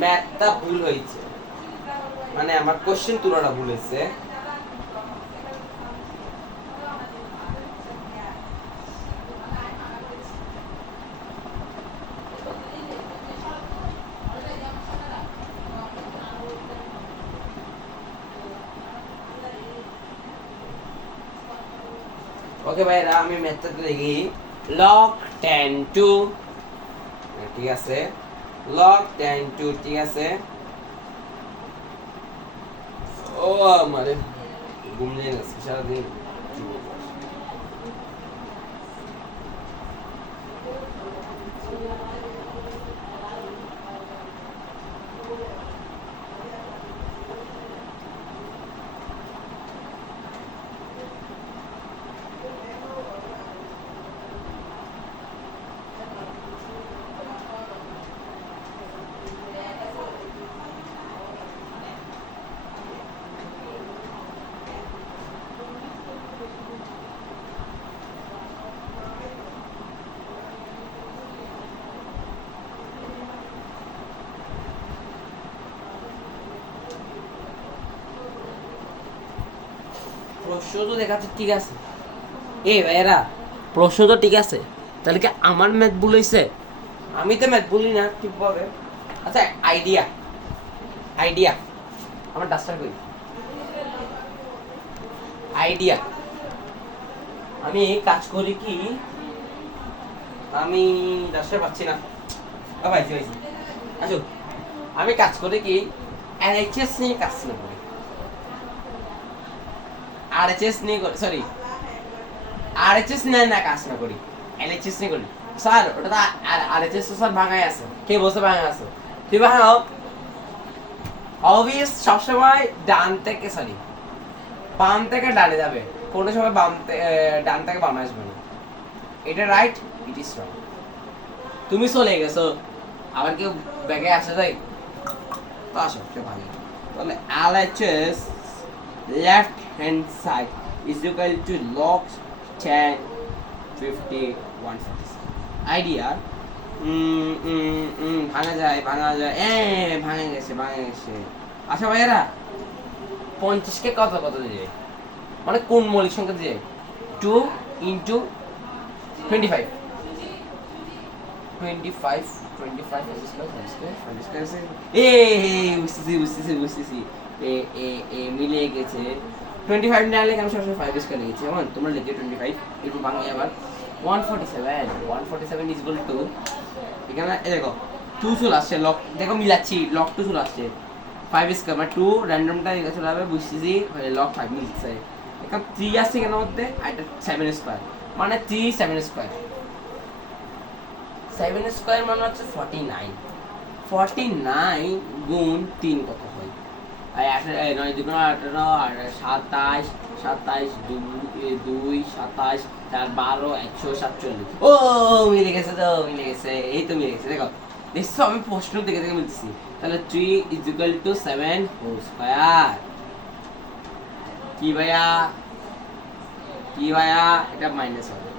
ম্যাথটা ভুল হয়েছে মানে আমার কোশ্চেন তুলনা ভুল হয়েছে ওকে ভাইরা আমি ম্যাথটা দেখি log 10 2 ঠিক আছে log 10 2 ঠিক আছে ও আমারে ঘুম নিয়ে গেছে সারাদিন প্রশ্ন তো দেখাচ্ছে ঠিক আছে এই ভাইরা প্রশ্ন তো ঠিক আছে তাহলে কি আমার ম্যাথ ভুল হয়েছে আমি তো ম্যাথ ভুলি না ঠিকভাবে আচ্ছা আইডিয়া আমার ডাস্টার কই আইডিয়া আমি কাজ করি কি আমি ডাস্টার পাচ্ছি না পাইছি আচ্ছা আমি কাজ করি কি এলএইচএস নিয়ে কাজ না করি আরএইচএস নিয়ে সরি আরএইচএস নিয়ে না কাজ না করি এলএইচএস নিয়ে করি স্যার ওটা তো আরএইচএস তো স্যার ভাঙাই আছে কে বলছে ভাঙা আছে তুই ভাঙাও অবভিয়াস সবসময় ডান থেকে সরি বাম থেকে ডানে যাবে কোনো সময় ডান থেকে বামে আসবে না এটা রাইট ইট ইজ রং তুমি চলে গেছো আবার কেউ ব্যাগে আসে যাই তো আসো কেউ ভাঙে তাহলে LHS left hand side is equal to log 10 50 147 idea ভাঙা যায় ভাঙে গেছে আচ্ছা ভাইয়েরা 50 কে কত দিয়ে মানে কোন মৌলিক সংখ্যা দিয়ে 2 into 25 25 বুঝতেছি এ এ এ মিলে গেছে 25 না লিখে আমি সরাসরি 5 স্কয়ার লিখেছি কেমন তোমরা লিখে 25 একটু ভাঙি আবার 147 ইজ ইকুয়াল টু এখানে দেখো 2 চলে আসছে লক দেখো মিলাচ্ছি লক 2 চলে আসছে 5 স্কয়ার মানে 2 র্যান্ডমটা এখানে চলে যাবে বুঝতেছি লক 5 মিলছে এখানে 3 আসছে কেন মধ্যে আর এটা 7 স্কয়ার মানে 3 7 স্কয়ার 7 স্কয়ার মানে হচ্ছে 49 গুণ 3 কত হয় আর 9 দুগুণ 18 আর 27 2 27 4 12 147 ও মিলে গেছে এই তো মিলে গেছে দেখো দেখছো আমি প্রশ্ন দেখে মিলতেছি তাহলে 3 is equal to 7 whole square কি ভাইয়া এটা মাইনাস হবে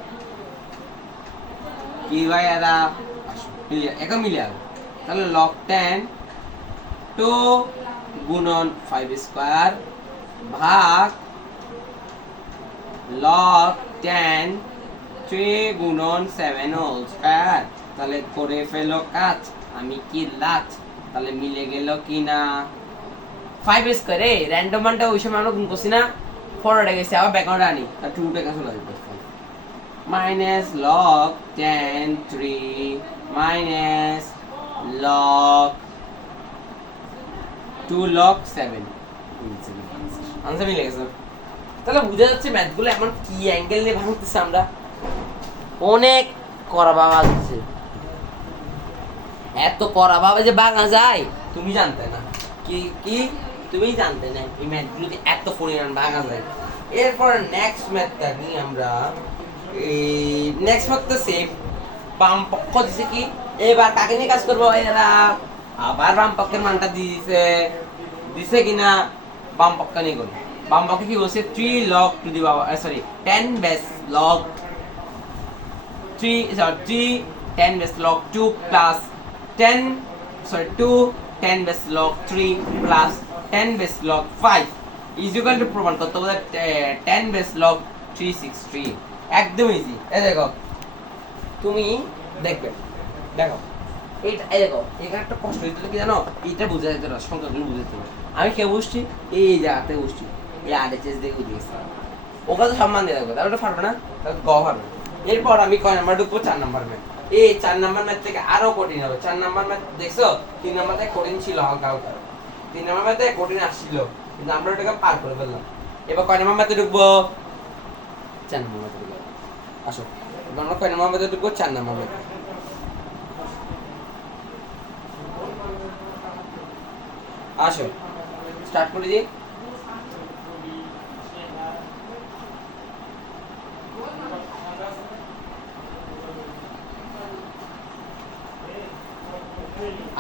কি ভাইয়া এটা এখন মিলে যাবে তাহলে log 10 2 গুণন 5 স্কয়ার ভাগ log 10 3 গুণন 7 হোল স্কয়ার তাহলে করে ফেলো কাজ আমি কি লাজ তাহলে মিলে গেল কি না 5 স্কয়ার এ র‍্যান্ডম মানটা ওই সময় আমরা গুণ করছি না ফরওয়ার্ডে গেছে আবার ব্যাকগ্রাউন্ডে আনি আর 2 টা চলে আসবে minus log 10 3 minus log 2 log 7 answer मिल गया তাহলে বুঝা যাচ্ছে ম্যাথগুলো এমন কি অ্যাঙ্গেল নিয়ে ভাঙতেছে আমরা অনেক করা বাবা আছে এত করা বাবা যে ভাঙা যায় তুমি জানতে না কি তুমি জানতে না এই ম্যাথগুলো যে এত পরিমাণ ভাঙা যায় এরপর নেক্সট ম্যাথটা নিয়ে আমরা এই নেক্সট ম্যাথটা সেম বাম পক্ষ দিছে কি এবার কাকে নিয়ে কাজ করবো এরা আবার বাম পক্ষের মানটা দিছে কিনা বাম পক্ষ নিয়ে করি বাম পক্ষে কি বলছে 3 log two the power sorry 10 base log 10 base log 2 plus 10 base log 3 plus 10 base log 5 is equal two প্রমাণ করতে হবে 10 বেস log 363 একদম ইজি এই দেখো তুমি দেখো এই দেখো এখানে একটা কষ্ট হইতো কি জানো এটা বুঝা যেত না সংখ্যাগুলো বুঝতে হবে আমি কে বসছি এই জায়গাতে বসছি এই আরএচএস দেখে দিয়েছি ওকে তো সম্মান দিয়ে রাখবে তাহলে ওটা পারবে না তাহলে গ পারবে এরপর আমি কয় নাম্বার ঢুকবো 4 নাম্বার ম্যাথ এই 4 নাম্বার ম্যাথ থেকে আরো কঠিন হবে 4 নাম্বার ম্যাথ দেখছো 3 নাম্বার থেকে কঠিন ছিল হালকা 3 নাম্বার ম্যাথে কঠিন আসছিল কিন্তু আমরা ওটাকে পার করে ফেললাম এবার কয় নাম্বার ম্যাথে ঢুকবো 4 নাম্বার ম্যাথে ঢুকবো আসো আমরা কয় নাম্বার ম্যাথে ঢুকবো 4 নাম্বার ম্যাথে আসো স্টার্ট করে দিই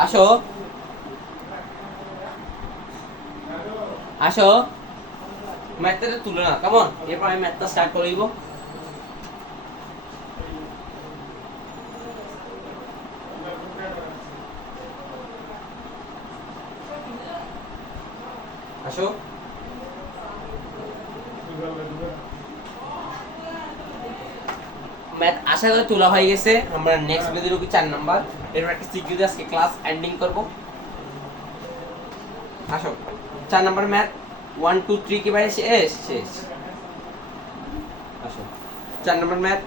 আসো ম্যাথটা তুলে না কেমন এরপর আমি ম্যাথটা স্টার্ট করে দিব আসো ম্যাথ আশা করি তোলা হয়ে গেছে আমরা নেক্সট ভিডিও ঢুকি 4 নাম্বার এরপর একটা সিকিউরিটি আজকে ক্লাস এন্ডিং করব আসো 4 নাম্বার ম্যাথ 1 2 3 কি ভাই শেষ আসো 4 number math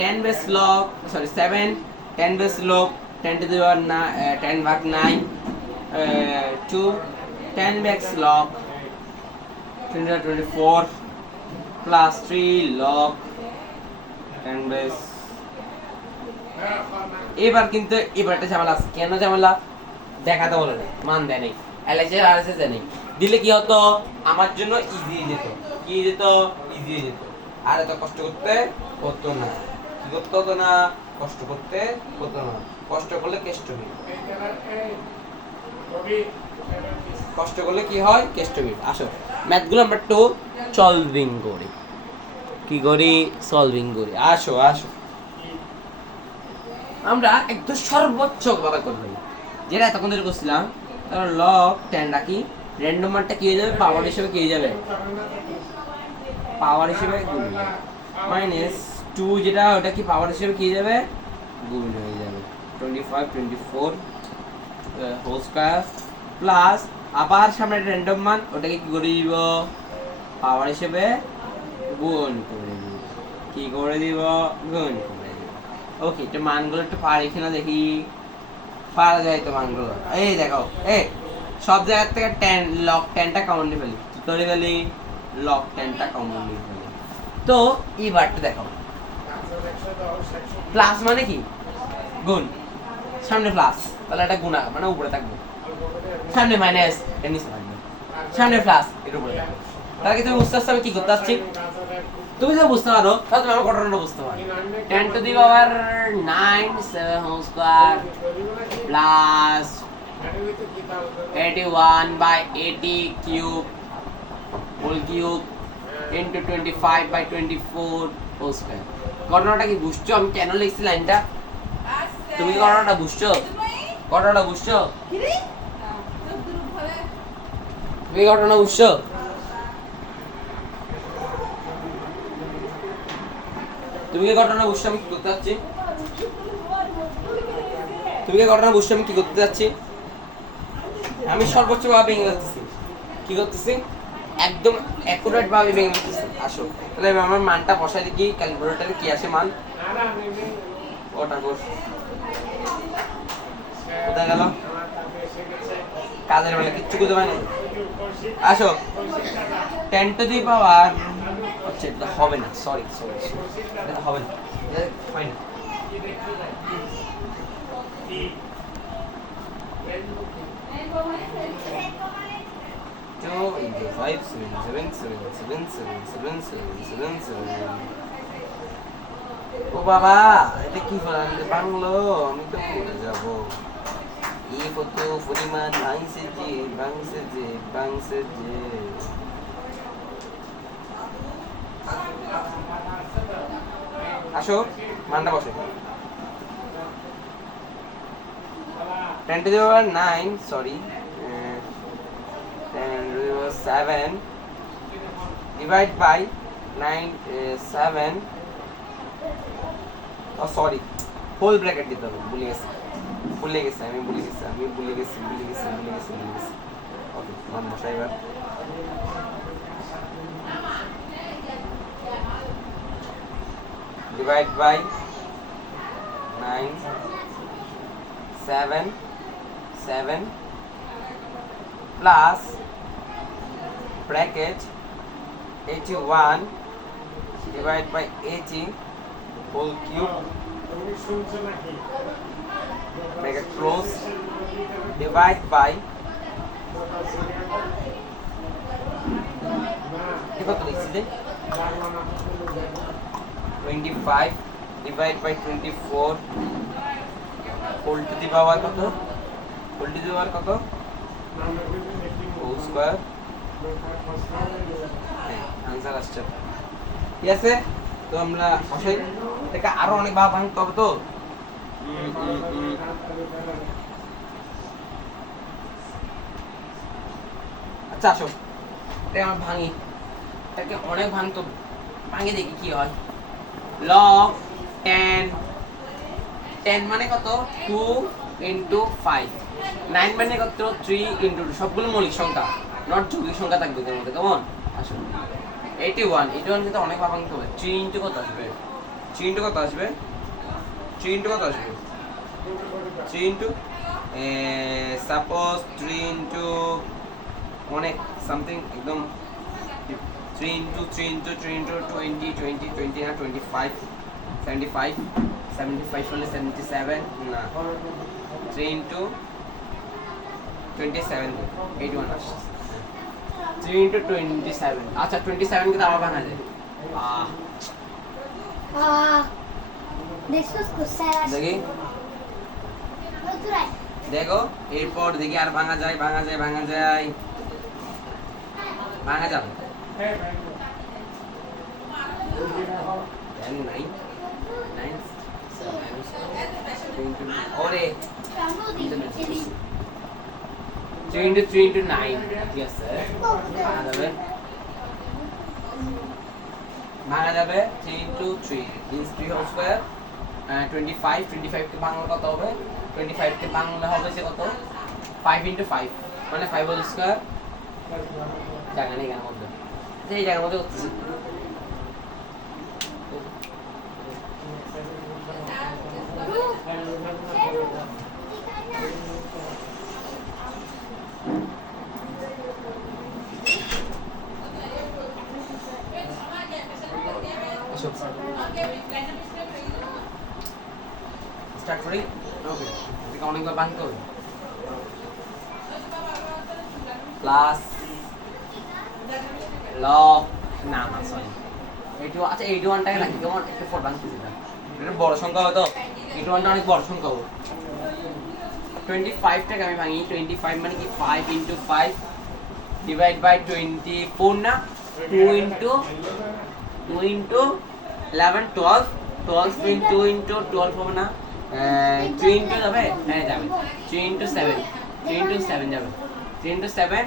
10 base log sorry 7 10 base log 10 to the power 10 ভাগ 9 2 10 base log 24 plus 3 log 10 base এবার কিন্তু এবারটা ঝামেলা আছে কেন ঝামেলা দেখাতে বলে না মান দেয় নাই এলএচএস আরএসএস দেয় নাই দিলে কি হতো আমার জন্য ইজি যেত ইজি যেত আর এত কষ্ট করতে হতো না কি করতে হতো না কষ্ট করতে হতো না কষ্ট করলে কেষ্ট হবে কষ্ট করলে কি হয় কেষ্ট হবে আসো ম্যাথগুলো আমরা একটু সলভিং করি কি করি সলভিং করি আসো আমরা একদম সর্বোচ্চ ভাবে করব যেটা এতক্ষণ ধরে করছিলাম তাহলে log 10 রাখি র্যান্ডম মানটা কি হয়ে যাবে পাওয়ার হিসেবে কি হয়ে যাবে পাওয়ার হিসেবে গুণ মাইনাস 2 যেটা ওটা কি পাওয়ার হিসেবে কি যাবে গুণ হয়ে যাবে 25 24 হোল স্কয়ার প্লাস আবার সামনে র্যান্ডম মান ওটাকে কি করে দিব পাওয়ার হিসেবে গুণ করে দিব কি করে দিব গুণ করে দিব ওকে এটা মানগুলো একটু পারি কিনা দেখি পারা যায় তো মানগুলো এই দেখো এই সব জায়গা থেকে 10 লগ 10টা কমন নিয়ে ফেলি কি করে ফেলি লগ 10টা কমন নিয়ে ফেলি তো এইবারটা দেখো প্লাস মানে কি গুণ সামনে প্লাস তাহলে এটা গুণা মানে উপরে থাকবে সামনে মাইনাস এর নিচে থাকবে সামনে প্লাস এর উপরে থাকবে তাহলে কি তুমি বুঝতে পারছো আমি কি করতে যাচ্ছি তুমি যদি বুঝতে পারো তাহলে তুমি আমার ঘটনাটা বুঝতে পারো 10 to the power 9 7 whole square plus 81 by 80 cube whole cube into 25 by 24 whole square ঘটনাটা কি বুঝছো আমি কেন লিখছি লাইনটা তুমি কি ঘটনাটা বুঝছো ঘটনাটা বুঝছো তুমি ঘটনা বুঝছো তুমি কি ঘটনা বুঝছো আমি কি করতে যাচ্ছি তুমি কি ঘটনা বুঝছো আমি কি করতে যাচ্ছি আমি সর্বোচ্চ ভাবে ভেঙে যাচ্ছি কি করতেছি একদম অ্যাকুরেট ভাবে ভেঙে যাচ্ছি আসো তাহলে আমার মানটা বসাই দেখি ক্যালকুলেটরে কি আসে মান ওটা বস কোথায় গেল কাজের বেলা কিচ্ছু খুঁজে পাই না আসো 10 to the power আচ্ছা এটা হবে না সরি সরি এটা হবে না ফাইন 2 into 5 7 7 7 7 7 7 7 7 ও বাবা এটা কি বাংলো আমি তো ভুলে যাব এই কত পরিমাণ ভাঙছে যে আসো মানটা বসে 10 to the power 9 sorry 10 to the power 7 divide by 9 7 oh sorry whole bracket দিতে হবে ভুলে গেছি আমি ভুলে গেছি ওকে মান বসাই এবার divide by 9 7 7 plus bracket 81 divide by 80 whole cube bracket close divide by কত লিখছি যে 25 divide by 24 whole to the power কত whole square आंसर আসছে ঠিক আছে তো আমরা বসাই এটা আরো অনেক ভাগ ভাঙতে হবে তো আচ্ছা আসো এটা আমরা ভাঙি এটাকে অনেক ভাঙতে ভাঙে দেখি কি হয় log 10 মানে কত 2 into 5 9 মানে কত 3 into 2 সবগুলো মৌলিক সংখ্যা নট যৌগিক সংখ্যা থাকবে এর মধ্যে কেমন আসো 81 কিন্তু অনেক ভাগ ভাঙতে হবে 3 into কত আসবে 3 into 3 into সাপোজ 3 into অনেক সামথিং একদম 3 into 20 20 না 25 75 হলে 77 না 3 into 27 81 আসছে 3 into 27 আচ্ছা 27 কে আবার বানা যায় দেখি দেখো এরপর দেখি আর ভাঙা যায় যাবে 10 9 ওরে 3 into 9 yes sir যাবে ভাঙা যাবে 3 into 3 means 3 whole square 25 কে ভাঙলে কত হবে 25 কে ভাঙলে হবে সে কত 5 into 5 মানে 5 whole square জায়গা নেই এর মধ্যে এই জায়গার মধ্যে করতেছি স্টার্ট করি ওকে এটা অনেকবার ভাঙতে হবে প্লাস লগ না না সরি 81 আচ্ছা 81 টাকে রাখি কেমন একটা 4 ভাঙতেছি না এটা বড় সংখ্যা হবে তো 81 টা অনেক বড় সংখ্যা হবে 25 টাকে আমি ভাঙি 25 মানে কি 5 into 5 divide by 24 না 2 into 11 12 12 into 2 into 12 হবে না 3 into যাবে হ্যাঁ যাবে 3 into 7 3 into 7 যাবে 3 into 7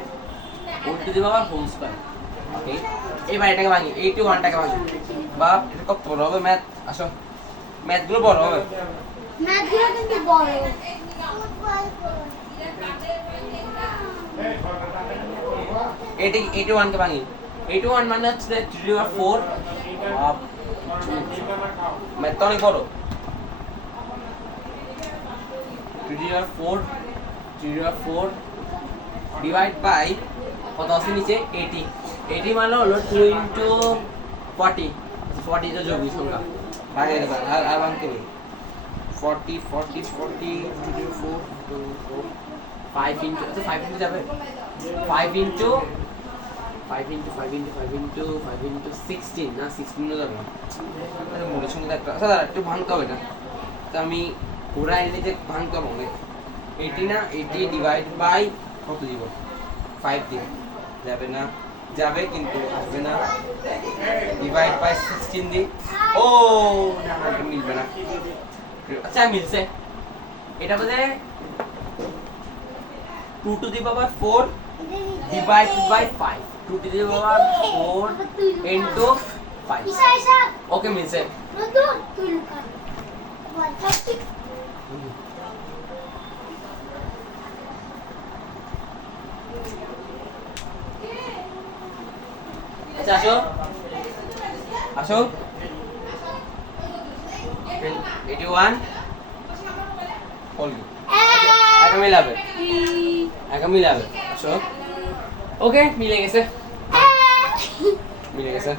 whole to the power whole square okay এবার এটাকে ভাঙি 81 টাকে ভাঙি বাপ এটা কত বড় হবে ম্যাথ আসো ম্যাথ গুলো বড় হবে ম্যাথ গুলো কিন্তু বড় এটি 81 কে ভাঙি 81 মানে হচ্ছে 3 over 4 বাপ ম্যাথ তো অনেক বড় 3 over 4 3 over 4 ডিভাইড বাই কত আছে নিচে 80 80 মানে হলো 2 into 40 40 তো যোগী সংখ্যা ভাগে দেব আর ভাঙতে নেই 40 40 40 2 4 2 4 5 into আচ্ছা 5 into যাবে 5 into 5 into 5 into 5 into 5 into 16 না 16 ও যাবে আরে মোড়ের সঙ্গে একটা আচ্ছা দাঁড়া একটু ভাঙতে হবে না তো আমি পুরা এনে যে ভাঙতে হবে অনেক 80 না 80 ডিভাইড বাই কত দিব 5 দিব যাবে না যাবে কিন্তু আসবে না ডিভাইড বাই 16 দি ও না না এটা মিলবে না আচ্ছা মিলছে এটা বলে 2 to the power 4 divided by 5 2 to the power 4 into 5 Isha Isha ওকে মিলছে নতুন তুই লুকা বল ঠিক আচ্ছা আসো আসো 81 only একা মিলাবে একা মিলাবে আসো ওকে মিলে গেছে মিলে গেছে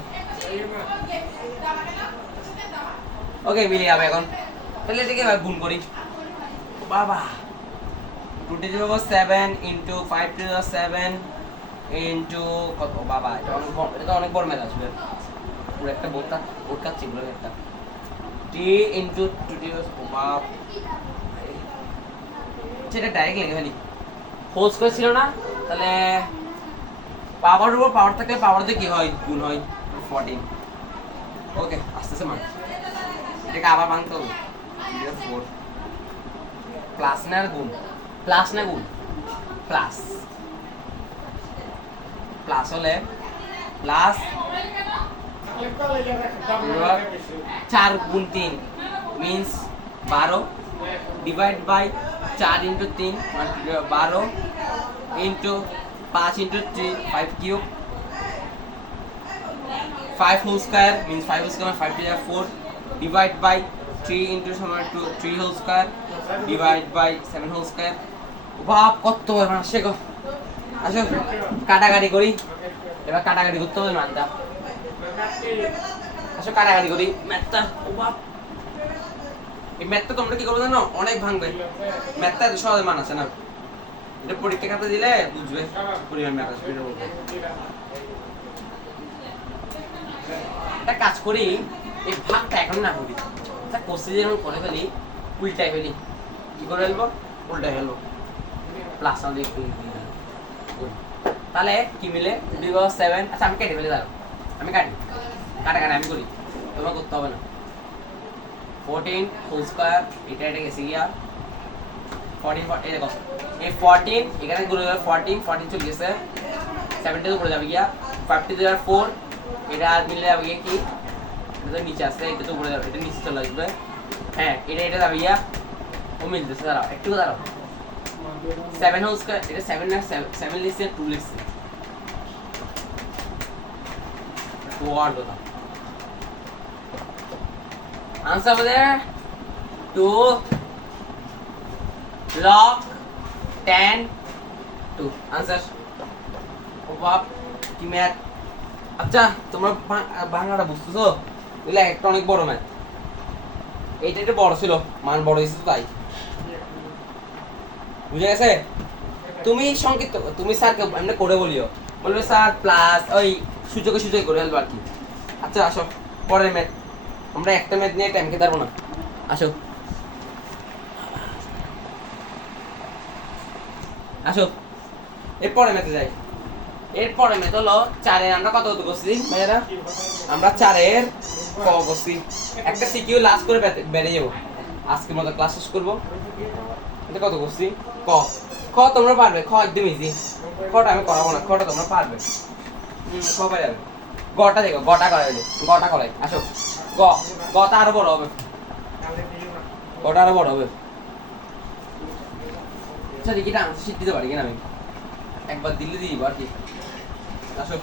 ওকে মিলে যাবে এখন তাহলে এটাকে এবার গুণ করি ও বাবা 2 to the power 7 into 5 to the 7 into কত বাবা এটা অনেক বড় ম্যাথ আসবে পুরো একটা বোর্ড কাচ্ছি পুরো একটা t into 2 to the বাপ সেটা ডাইরেক্ট লিখে ফেলি হোল স্কয়ার ছিল না তাহলে পাওয়ার উপর পাওয়ার থাকলে পাওয়ার দিয়ে কি হয় গুণ হয় 14 ওকে আসতেছে মান এটাকে আবার ভাঙতে হবে 4 প্লাস না গুণ প্লাস না গুণ প্লাস প্লাস হলে প্লাস 4 গুণ 3 means 12 divide by 4 into 3 12 into 5 into 3 5 cube 5 whole square means 5 whole square 5 to the 4 divide by 3 into somewhere to 3 whole square divide by 7 whole square বাপ কত বড় আসে গো আসো কাটাকাটি করি এবার কাটাকাটি করতে হবে মানটা আসো কাটাকাটি করি ম্যাথটা ও বাপ এই ম্যাথটা তোমরা কি করবে জানো অনেক ভাঙবে ম্যাথটা সহজে মান আছে না এটা পরীক্ষা খাতা দিলে বুঝবে পরিমাণ ম্যাথ আসবে এটা বলবে একটা কাজ করি এই ভাগটা এখন না করি এটা কোশ্চেন যেমন করে ফেলি উল্টাই ফেলি কি করে ফেলবো উল্টাই ফেলবো প্লাস আমাদের তাহলে কি মিলে 2/7 আচ্ছা আমি কেটে ফেলে দাও আমি কাটি কাটাকাটি আমি করি তোমার করতে হবে না 14 হোল স্কয়ার এটা গেছে গিয়া 14 এই দেখো এই 14 এখানে গুণ হয়ে 14 চলে গেছে 70 উপরে যাবে গিয়া 50 দেওয়ার 4 এটা আর মিলে যাবে কি এটা তো নিচে আসছে, এটা তো উপরে যাবে, এটা নিচে চলে আসবে। হ্যাঁ এটা যাবে ইয়া, ও মিলতেছে, দাঁড়াও একটু দাঁড়াও। 7 হোল স্কয়ার, এটা 7 না 7 লিখছে 2 লিখছে, ওয়ার্ড কথা answer over there 2 log 10 2 answer ও বাপ কি ম্যাথ। আচ্ছা তোমরা বাংলাটা বুঝতেছো? এগুলো একটা অনেক বড় ম্যাথ, এইটা একটু বড় ছিল, মান বড় হয়েছে তাই বুঝে গেছে। তুমি সংক্ষিপ্ত, তুমি স্যারকে এমনি করে বলিও, বলবে স্যার প্লাস ওই সূচকে সূচকে করে ফেলবো আর কি। আচ্ছা আসো পরের ম্যাথ, আমরা একটা ম্যাথ নিয়ে টাইম খেতে পারবো না, আসো আসো এরপরে ম্যাথে যাই। এরপরে ম্যাথ হলো 4 এর আমরা কত করছি ভাইয়েরা? আমরা 4 এর ক করছি। একটা সিকিউ লাস্ট করে বেরিয়ে যাবো, আজকের মতো ক্লাস শেষ করবো। এটা কত করছি? ক। খ তোমরা পারবে, খ একদম ইজি, খটা আমি করাবো না, খটা তোমরা পারবে। খ পারে যাবে, গটা দেখো, গটা করাই, গটা করাই আসো। গ, গটা আরো বড় হবে, গটা আরো বড় হবে। আচ্ছা দেখি এটা আনসার শিট দিতে পারি কিনা আমি, একবার দিলে দিয়ে দিব আর কি। আসো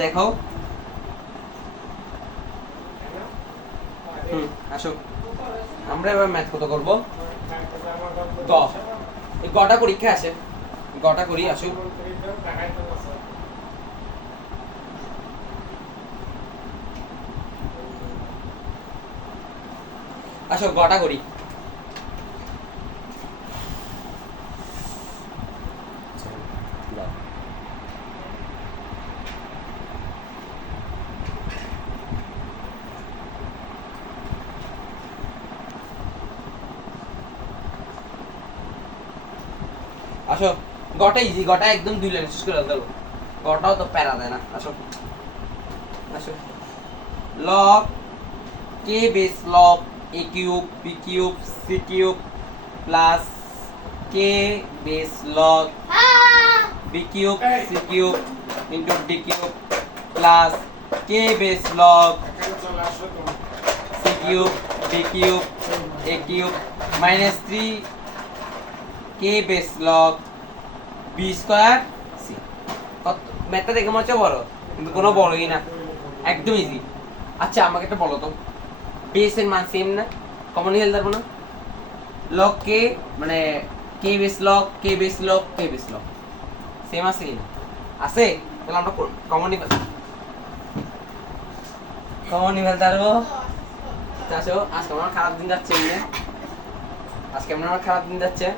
দেখো, আসো আমরা এবার ম্যাথ কত করব? গ, এই গটা পরীক্ষা আসে, গটা করি আসো। আসো গটা করি। আসো গটা ইজি, গটা একদম 2 লাইন শেষ করে দেবো, গটাও তো প্যারা দেয় না। আসো আসো log K base log A cube B cube C cube plus K base log B cube C cube into D cube plus K base log C cube D cube A cube minus 3 K base log B square C. ম্যাথটা দেখে মনে হচ্ছে বড়, কিন্তু কোনো বড়ই না, একদম ইজি। আচ্ছা আমাকে একটা বলো তো, বেসের মান সেম না, কমন নিয়ে ফেলতে পারবো না? লগ কে মানে কে base log K base log K base log same আছে কি না? আছে, তাহলে আমরা কমন নিয়ে ফেলতে পারবো। আসো আজকে আমার খারাপ দিন যাচ্ছে, আজকে আমার খারাপ দিন যাচ্ছে।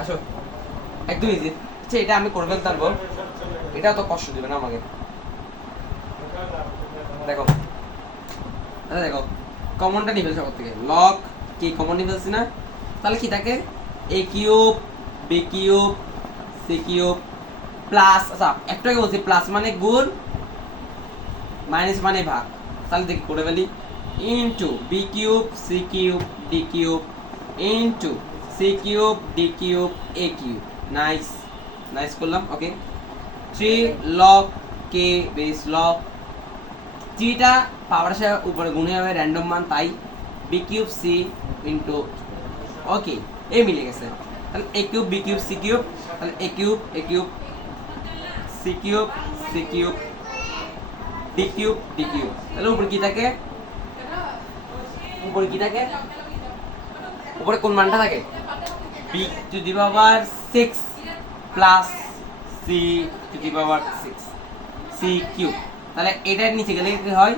আসো একদম ইজি। আচ্ছা এটা আমি করে ফেলতে পারবো, এটাও তো কষ্ট দিবে না আমাকে। দেখো আচ্ছা দেখো, কমনটা নিয়ে ফেলছি সব থেকে, লগ কি কমন নিয়ে ফেলছি না, তাহলে কি থাকে A cube B cube C cube plus, আচ্ছা একটু আগে বলছি প্লাস মানে গুণ, মাইনাস মানে ভাগ, তাহলে দেখি করে ফেলি, into B cube C cube D cube into C cube D cube A cube. Nice nice করলাম, okay. 3 log k base log, 3টা পাওয়ারের সাথে উপরে গুণে হবে র্যান্ডম মান, তাই B cube C into, okay এ মিলে গেছে, তাহলে A cube B cube C cube, তাহলে A cube C cube D cube, তাহলে উপরে কি থাকে, উপরে কি থাকে, উপরে কোন মানটা থাকে, b to the power 6 plus c to the power 6 c cube. তাহলে এটার নিচে গেলে কি হয়,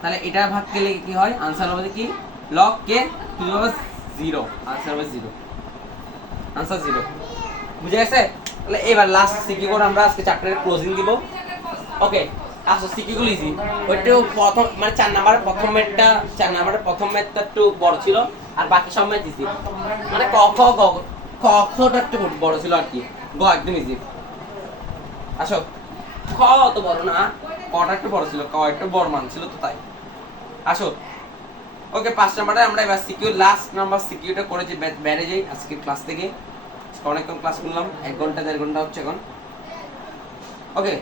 তাহলে এটা ভাগ গেলে কি হয়, आंसर হবে কি log k two the power 0, answer হবে 0, आंसर 0। বুঝে গেছে? তাহলে এবার লাস্ট সিকি কোড আমরা আজকে চ্যাপ্টারের ক্লোজিং দিব। ওকে আসো সিকি গুলো ইজি, ওইটাও প্রথম মানে 4 নাম্বারের প্রথম ম্যাথটা একটু বড় ছিল, আর বাকি সব ম্যাথ ইজি। মানে ক খ গ খ খটা একটু বড় ছিল আর কি, গ একদম ইজি। আসো, খ অত বড় না, কটা একটু বড় ছিল, ক একটু বড় মান ছিল তো তাই। আসো, ওকে 5 নাম্বারে আমরা এবার সিকিউ লাস্ট নাম্বার সিকিউটা করে যে বেড়ে যাই আজকে ক্লাস থেকে। অনেকক্ষণ ক্লাস করলাম, 1 ঘন্টা 1.5 ঘন্টা হচ্ছে এখন। ওকে,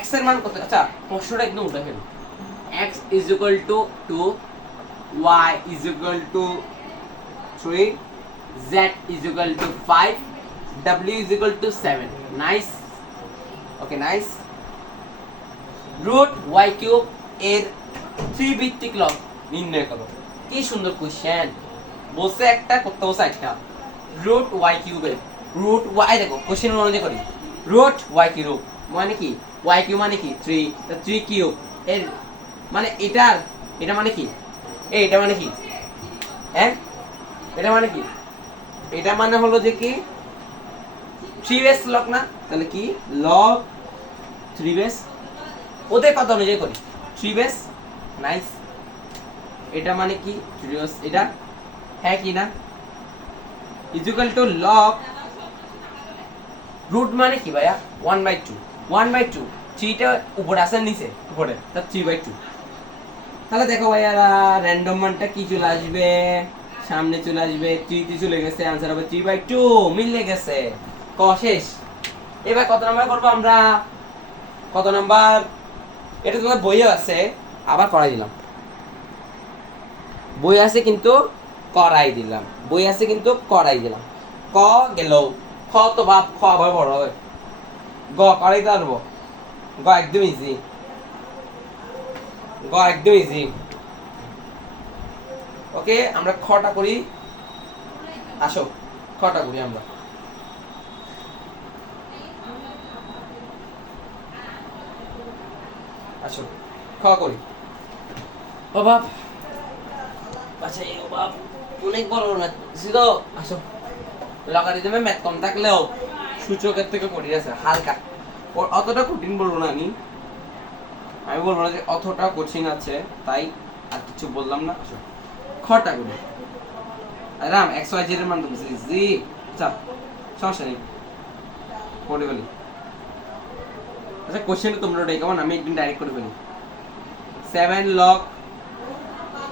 x এর মান কত? আচ্ছা প্রশ্নটা একদম উল্টা ফেলো। x is equal to 2, y is equal to 3, z is equal to 5, w is equal to 7. Nice. Okay, nice. root y cube এর 3 ভিত্তিক লব নির্ণয় করো। কি সুন্দর কোশ্চেন, বলছে একটা করতে বলছে একটা। root y cube এর root y, দেখো কোশ্চেন অনুযায়ী করি। root y cube মানে কি, y cube মানে কি 3, তা 3 কিউব এর মানে এটা মানে কি, এটা মানে কি, হ্যাঁ এটা মানে কি, এটা মানে হলো যে কি 3 বেস লগ না, তাহলে কি লগ 3 বেস, ওদের কথা অনুযায়ী করি 3 বেস। নাইস, এটা মানে কি 3 বেস, এটা হ্যাঁ কি না, ইকুয়াল টু লগ রুট মানে কি ভাইয়া 1/2, 1/2 3টা উপরে আছে নিচে উপরে, তা 3/2। তাহলে দেখো ভাইয়ারা র্যান্ডম মানটা কি চলে আসবে, সামনে চলে আসবে, 3 তে চলে গেছে, आंसर হবে 3/2, মিলে গেছে। ক শেষ। এবার কত নাম্বার করব আমরা, কত নাম্বার, এটা তোমার বইয়ে আছে, আবার করাই দিলাম, বই আছে কিন্তু করাই দিলাম, বই আছে কিন্তু করাই দিলাম। ক গেল, খ তো বাপ, খ আবার বড় হবে, গ করাই পারবো, গ একদম ইজি, গ একদম ইজি। ওকে, আমরা খটা করি, আসো খটা করি আমরা। আসো খ করি। ও বাপ, আচ্ছা ও বাপ অনেক বড় না তো। আসো, লগারিদমে ম্যাথ কম থাকলেও সূচকের থেকে কঠিন আছে হালকা, ওর অতটা কঠিন বলবো না আমি, আমি বলবো না যে অতটা কঠিন আছে, তাই আর কিছু বললাম না। আসো খটা করি। রাম এক্স ওয়াই জেড এর মান তো বুঝছি জি, আচ্ছা সমস্যা নেই করে ফেলি। আচ্ছা কোশ্চেন তোমরা ওটাই কেমন, আমি একদিন ডাইরেক্ট করে ফেলি। 7 log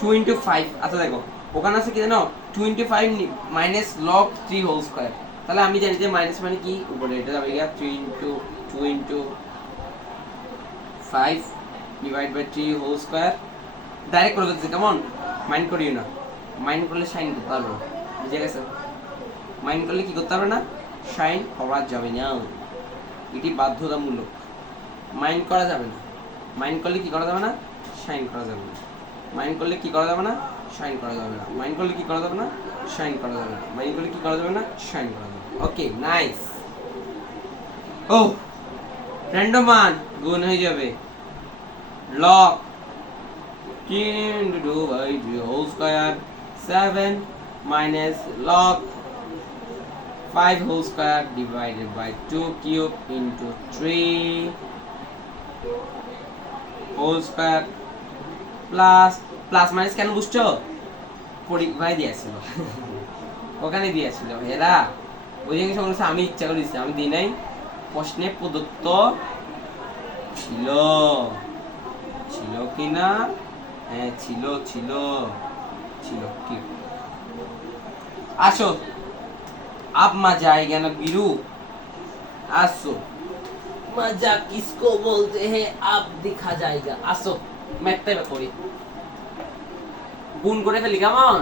2 into 5, আচ্ছা দেখো ওখানে আছে কি জানো 25 মাইনাস log 3 হোল স্কয়ার, তাহলে আমি জানি যে মাইনাস মানে কি উপরে এটা যাবে 3 into 2 into 5 divide by 3 whole square. Direct করে দিচ্ছি, কেমন মাইন্ড করিও না, মাইন্ড করলে সাইন করতে পারবে না, বুঝে গেছে, মাইন্ড করলে কি করতে পারবে না, সাইন করা যাবে না, এটি বাধ্যতামূলক, মাইন্ড করা যাবে না, মাইন্ড করলে কি করা যাবে না, সাইন করা যাবে না, মাইন্ড করলে কি করা যাবে না, সাইন করা যাবে না, মাইন্ড করলে কি করা যাবে না, সাইন করা যাবে না, মাইন্ড করলে কি করা যাবে না, সাইন করা যাবে। Okay nice. ও র্যান্ডম মান গুণ হয়ে যাবে log 3 into 2 by 3 whole square, 7 minus log 5 whole square divided by 2 cube into 3 whole square plus plus minus কেন বুঝছো, পরীক্ষায় দিয়েছিল ওখানে দিয়েছিল এরা, ওই যে সমস্যা আমি ইচ্ছা করে দিচ্ছি, আমি দিই নাই, প্রশ্নে প্রদত্ত ছিল, ছিল কি না, হ্যাঁ ছিল ছিল ছিল কি। আসো अब मजा आएगा ना बीरू, आसो मजा किसको बोलते हैं अब दिखा जाएगा। আসো ম্যাথটা করি, গুণ করে ফেলি, কেমন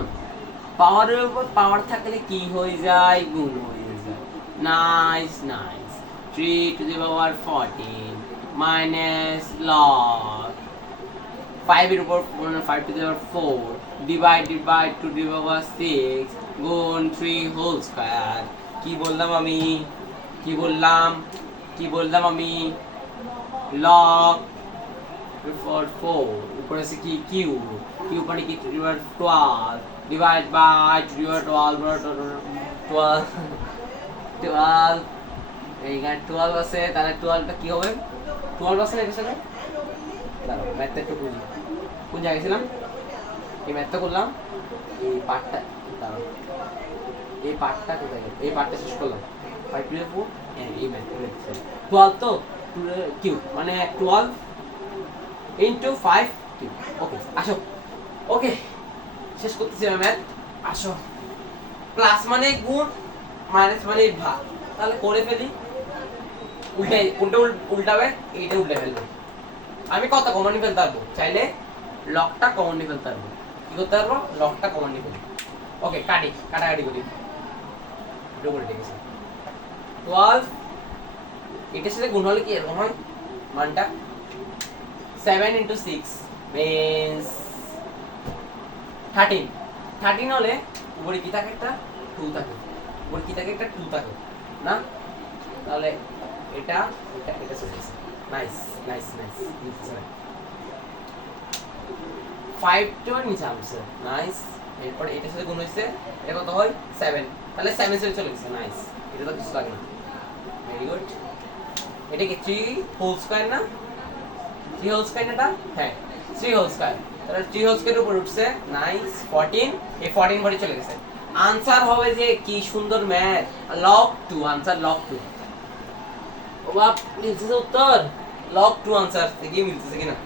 পাওয়ারের উপর পাওয়ার থাকলে কি হয়ে যায়, গুণ হয়ে যায়। Nice nice, 3 to the power 14 minus log 5 এর উপর 5 to the power 4 divided by 2 to the power 6 গুণ 3 হোল স্কয়ার। কি বললাম আমি, কি বললাম, কি বললাম আমি, log 4 উপরে আছে কি কিউ, কিউ মানে কি 2 to the power 12 divide by 2 to the power 12 12 এইখানে 12 আছে, তাহলে 12টা কি হবে, 12 আছে এর সাথে, দাঁড়াও ম্যাথটা একটু বুঝি, কোন জায়গায় ছিলাম, এই ম্যাথটা করলাম, এই পার্টটা দাঁড়াও, এই পার্টটা কোথায় গেল, এই পার্টটা শেষ করলাম 5 টু 4 এই ম্যাথ করে 12 তো কিউব মানে 12 ইনটু 5 কিউব। ওকে আসো, ওকে শেষ করতেছি আমি ম্যাথ। আসো, প্লাস মানে গুণ, মাইনাস মানে ভাগ, তাহলে করে ফেলি। উল্টে কোনটা উল্টাবে, এইটা উল্টে ফেলবে। আমি কত কমন নিয়ে ফেলতে পারবো, চাইলে লকটা কমন নিয়ে ফেলতে পারবো। কি করতে পারবো, লকটা কমন নিয়ে ফেলবো। ওকে কাটাকাটি করি, দুটো করে ঠিক আছে। 12 এটার সাথে গুণ হলে কি এরকম হয় মানটা, 7 ইন্টু 6 মিন্স 13। 13 হলে উপরে কি থাকে, একটা 2 থাকে, উপরে কি থাকে, একটা 2 থাকে না, তাহলে এটা এটা এটা চলে গেছে। নাইস নাইস নাইস, 5 টু নিচে আসছে, নাইস। এরপর এটার সাথে গুণ হইছে, এটা কত হয় 7, তাহলে 7 চলে গেছে, নাইস। এটা তো কিছু লাগে না, ভেরি গুড। এটা কি 3 হোল স্কয়ার না, 3 হোল স্কয়ার এটা, হ্যাঁ 3 হোল স্কয়ার, তাহলে 3 হোল স্কয়ারের উপর উঠছে, নাইস 14। এই 14 ঘরে চলে গেছে। আনসার হবে যে কি সুন্দর ম্যাথ, log 2, আনসার log 2। ও বাপ, মিলছে উত্তর log 2 আনসার, দেখি মিলতেছে কিনা।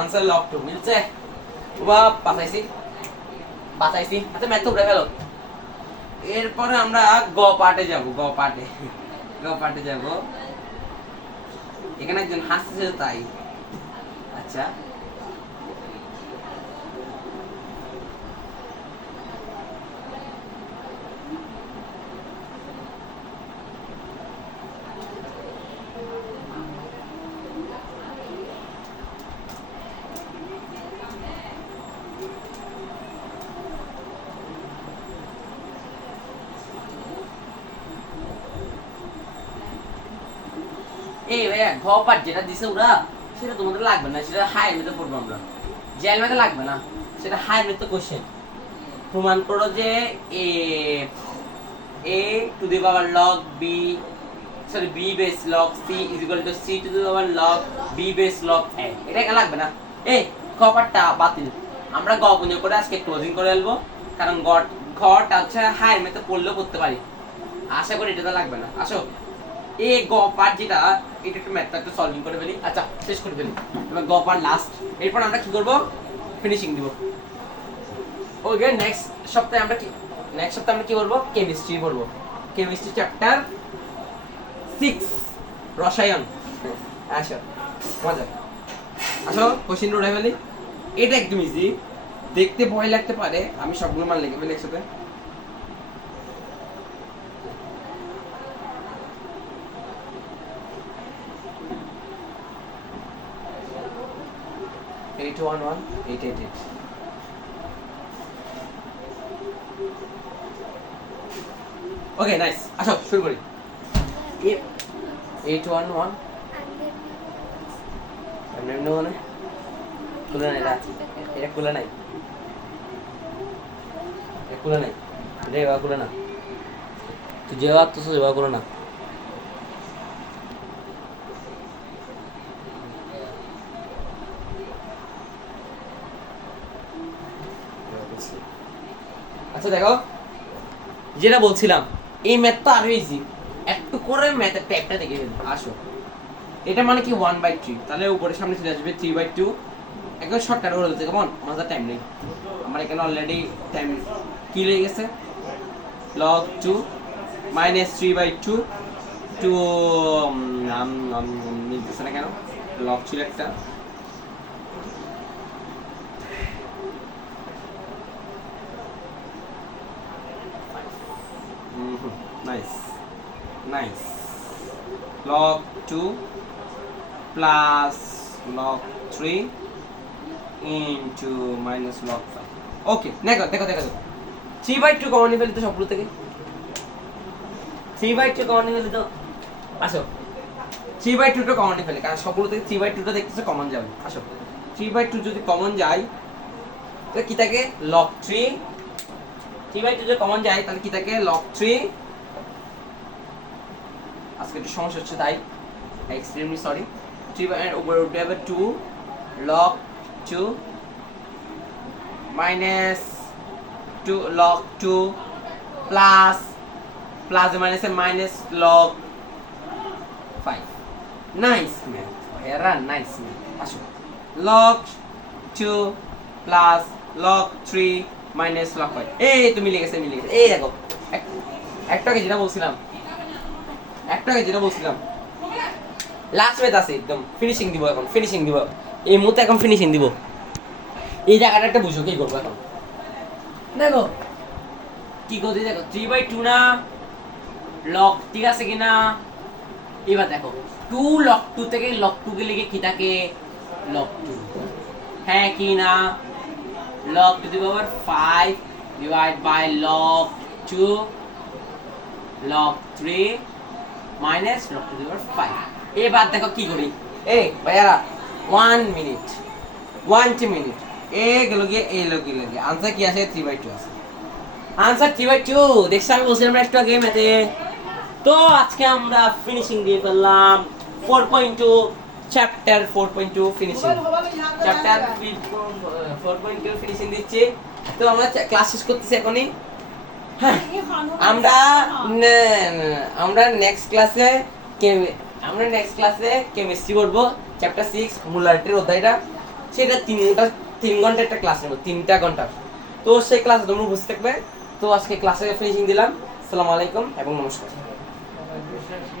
আনসার log 2 মিলছে, ও বাপ বাঁচাইছি। আচ্ছা ম্যাথ তো উড়ে গেল। এরপরে আমরা গ পার্টে যাব, গ পার্টে যাব। এখানে একজন হাসতেছে তাই। আচ্ছা এই ভাইয়া, ঘ পার্ট যেটা দিছে ওরা, সেটা তোমাদের লাগবে না, সেটা হাই মেথে পড়বো আমরা, জেল মেথে লাগবে না, সেটা হাই মেথে কোশ্চেন। প্রমাণ করো যে a two the power log b, sorry b base log c is equal two c two the power log b base log a। এটা একা লাগবে না, এই ক পার্টটা বাতিল। আমরা গ গুণ করে আজকে ক্লোজিং করে ফেলবো, কারণ ঘটা হচ্ছে হাই মেথে পড়লেও করতে পারি। আশা করি এটা লাগবে না। আসো, এই গ পার্ট যেটা, এটা একটু ম্যাথটা একটু সলভিং করে ফেলি। আচ্ছা শেষ করে ফেলি, এবার গ পার্ট লাস্ট। এরপর আমরা কি করব, ফিনিশিং দিব। ওকে, নেক্সট সপ্তাহে আমরা কি করবো, কেমিস্ট্রি পড়বো। কেমিস্ট্রি চ্যাপ্টার 6 রসায়ন। আসো মজা, আসো কোশ্চেন উড়াই ফেলি। এটা একদম ইজি, দেখতে ভয় লাগতে পারে, আমি সবগুলো মান লিখে ফেলি একসাথে। Eight one one 888। Okay nice, আসো শুরু করি। 811 মানে খুলে নাই, এটা খুলে নাই, এটা খুলে নাই, এটা এবার খুলে না, তুই যেভাবে আসতেছ এবার খুলে না। আচ্ছা দেখো, যেটা বলছিলাম, এই ম্যাথ তো আরো ইজি, একটু করে ম্যাথের ট্যাগটা দেখে ফেলবো। আসো, এটা মানে কি 1/3, তাহলে উপরে সামনে চলে আসবে 3/2। একদম শর্টকাট করে বলতে, কেমন মজা, টাইম নেই আমার এখানে, অলরেডি টাইম কি লেগে গেছে। log 2 minus 3/2 টু মিলতেছে না কেন, লগ ছিল একটা। Nice nice, log 2 plus log 3 into minus log 5। ওকে দেখো 3/2 কমন নিয়ে ফেলি তো সবগুলো থেকে, 3/2 কমন নিয়ে ফেলি তো। আসো 3/2 টা কমন নিয়ে ফেলি, কারণ সবগুলো থেকে 3/2 টা দেখতেছে কমন যাবে। আসো 3/2 যদি কমন যায় তো কি থাকে, log 3। 3/2 যদি কমন যায় তাহলে কি থাকে, log 3। আজকে একটু সমস্যা হচ্ছে তাই এক্সট্রিমলি সরি। 3 এর উপরে উঠে যাবে 2 log 2 minus 2 log 2 plus plus মাইনাসে মাইনাস log 5 নাইস ম্যাথ এরা নাইস ম্যাথ আসো log 2 plus log 3 minus log 5 এই তো মিলে গেছে এই দেখো একটা আগে যেটা বলছিলাম লাস্ট ম্যাথ আছে একদম ফিনিশিং দিব এই মুহূর্তে এখন ফিনিশিং দিব এই জায়গাটা একটা বুঝো কি করবো এখন দেখো কি করতে দেখো 3/2 না log ঠিক আছে কিনা এবার দেখো 2 log 2 থেকে log 2 কে লিখে কি থাকে log 2 হ্যাঁ কি না log to the power 5 divide by log 2 log 3 minus log to the power 5 এবার দেখো কি করি এই ভাইয়ারা 1 মিনিট এ গেল গিয়ে আনসার কি আসে 3/2 আছে আনসার 3/2 দেখছ আমি বলছিলাম না একটু আগে ম্যাথে তো আজকে আমরা ফিনিশিং দিয়ে ফেললাম 4.2 চ্যাপ্টার 4.2 ফিনিশিং চ্যাপ্টার 4.2 ফিনিশিং দিচ্ছি তো আমরা ক্লাস শেষ করতেছি এখনই হ্যাঁ আমরা নেক্সট ক্লাসে কেমিস্ট্রি করব চ্যাপ্টার 6 মোলারিটির অধ্যায়টা সেটা 3 ঘন্টা একটা ক্লাস নেব 3টা ঘন্টা তো সেই ক্লাস তোমরা বুঝতে থাকবে তো আজকে ক্লাসে ফিনিশিং দিলাম আসসালামু আলাইকুম এবং নমস্কার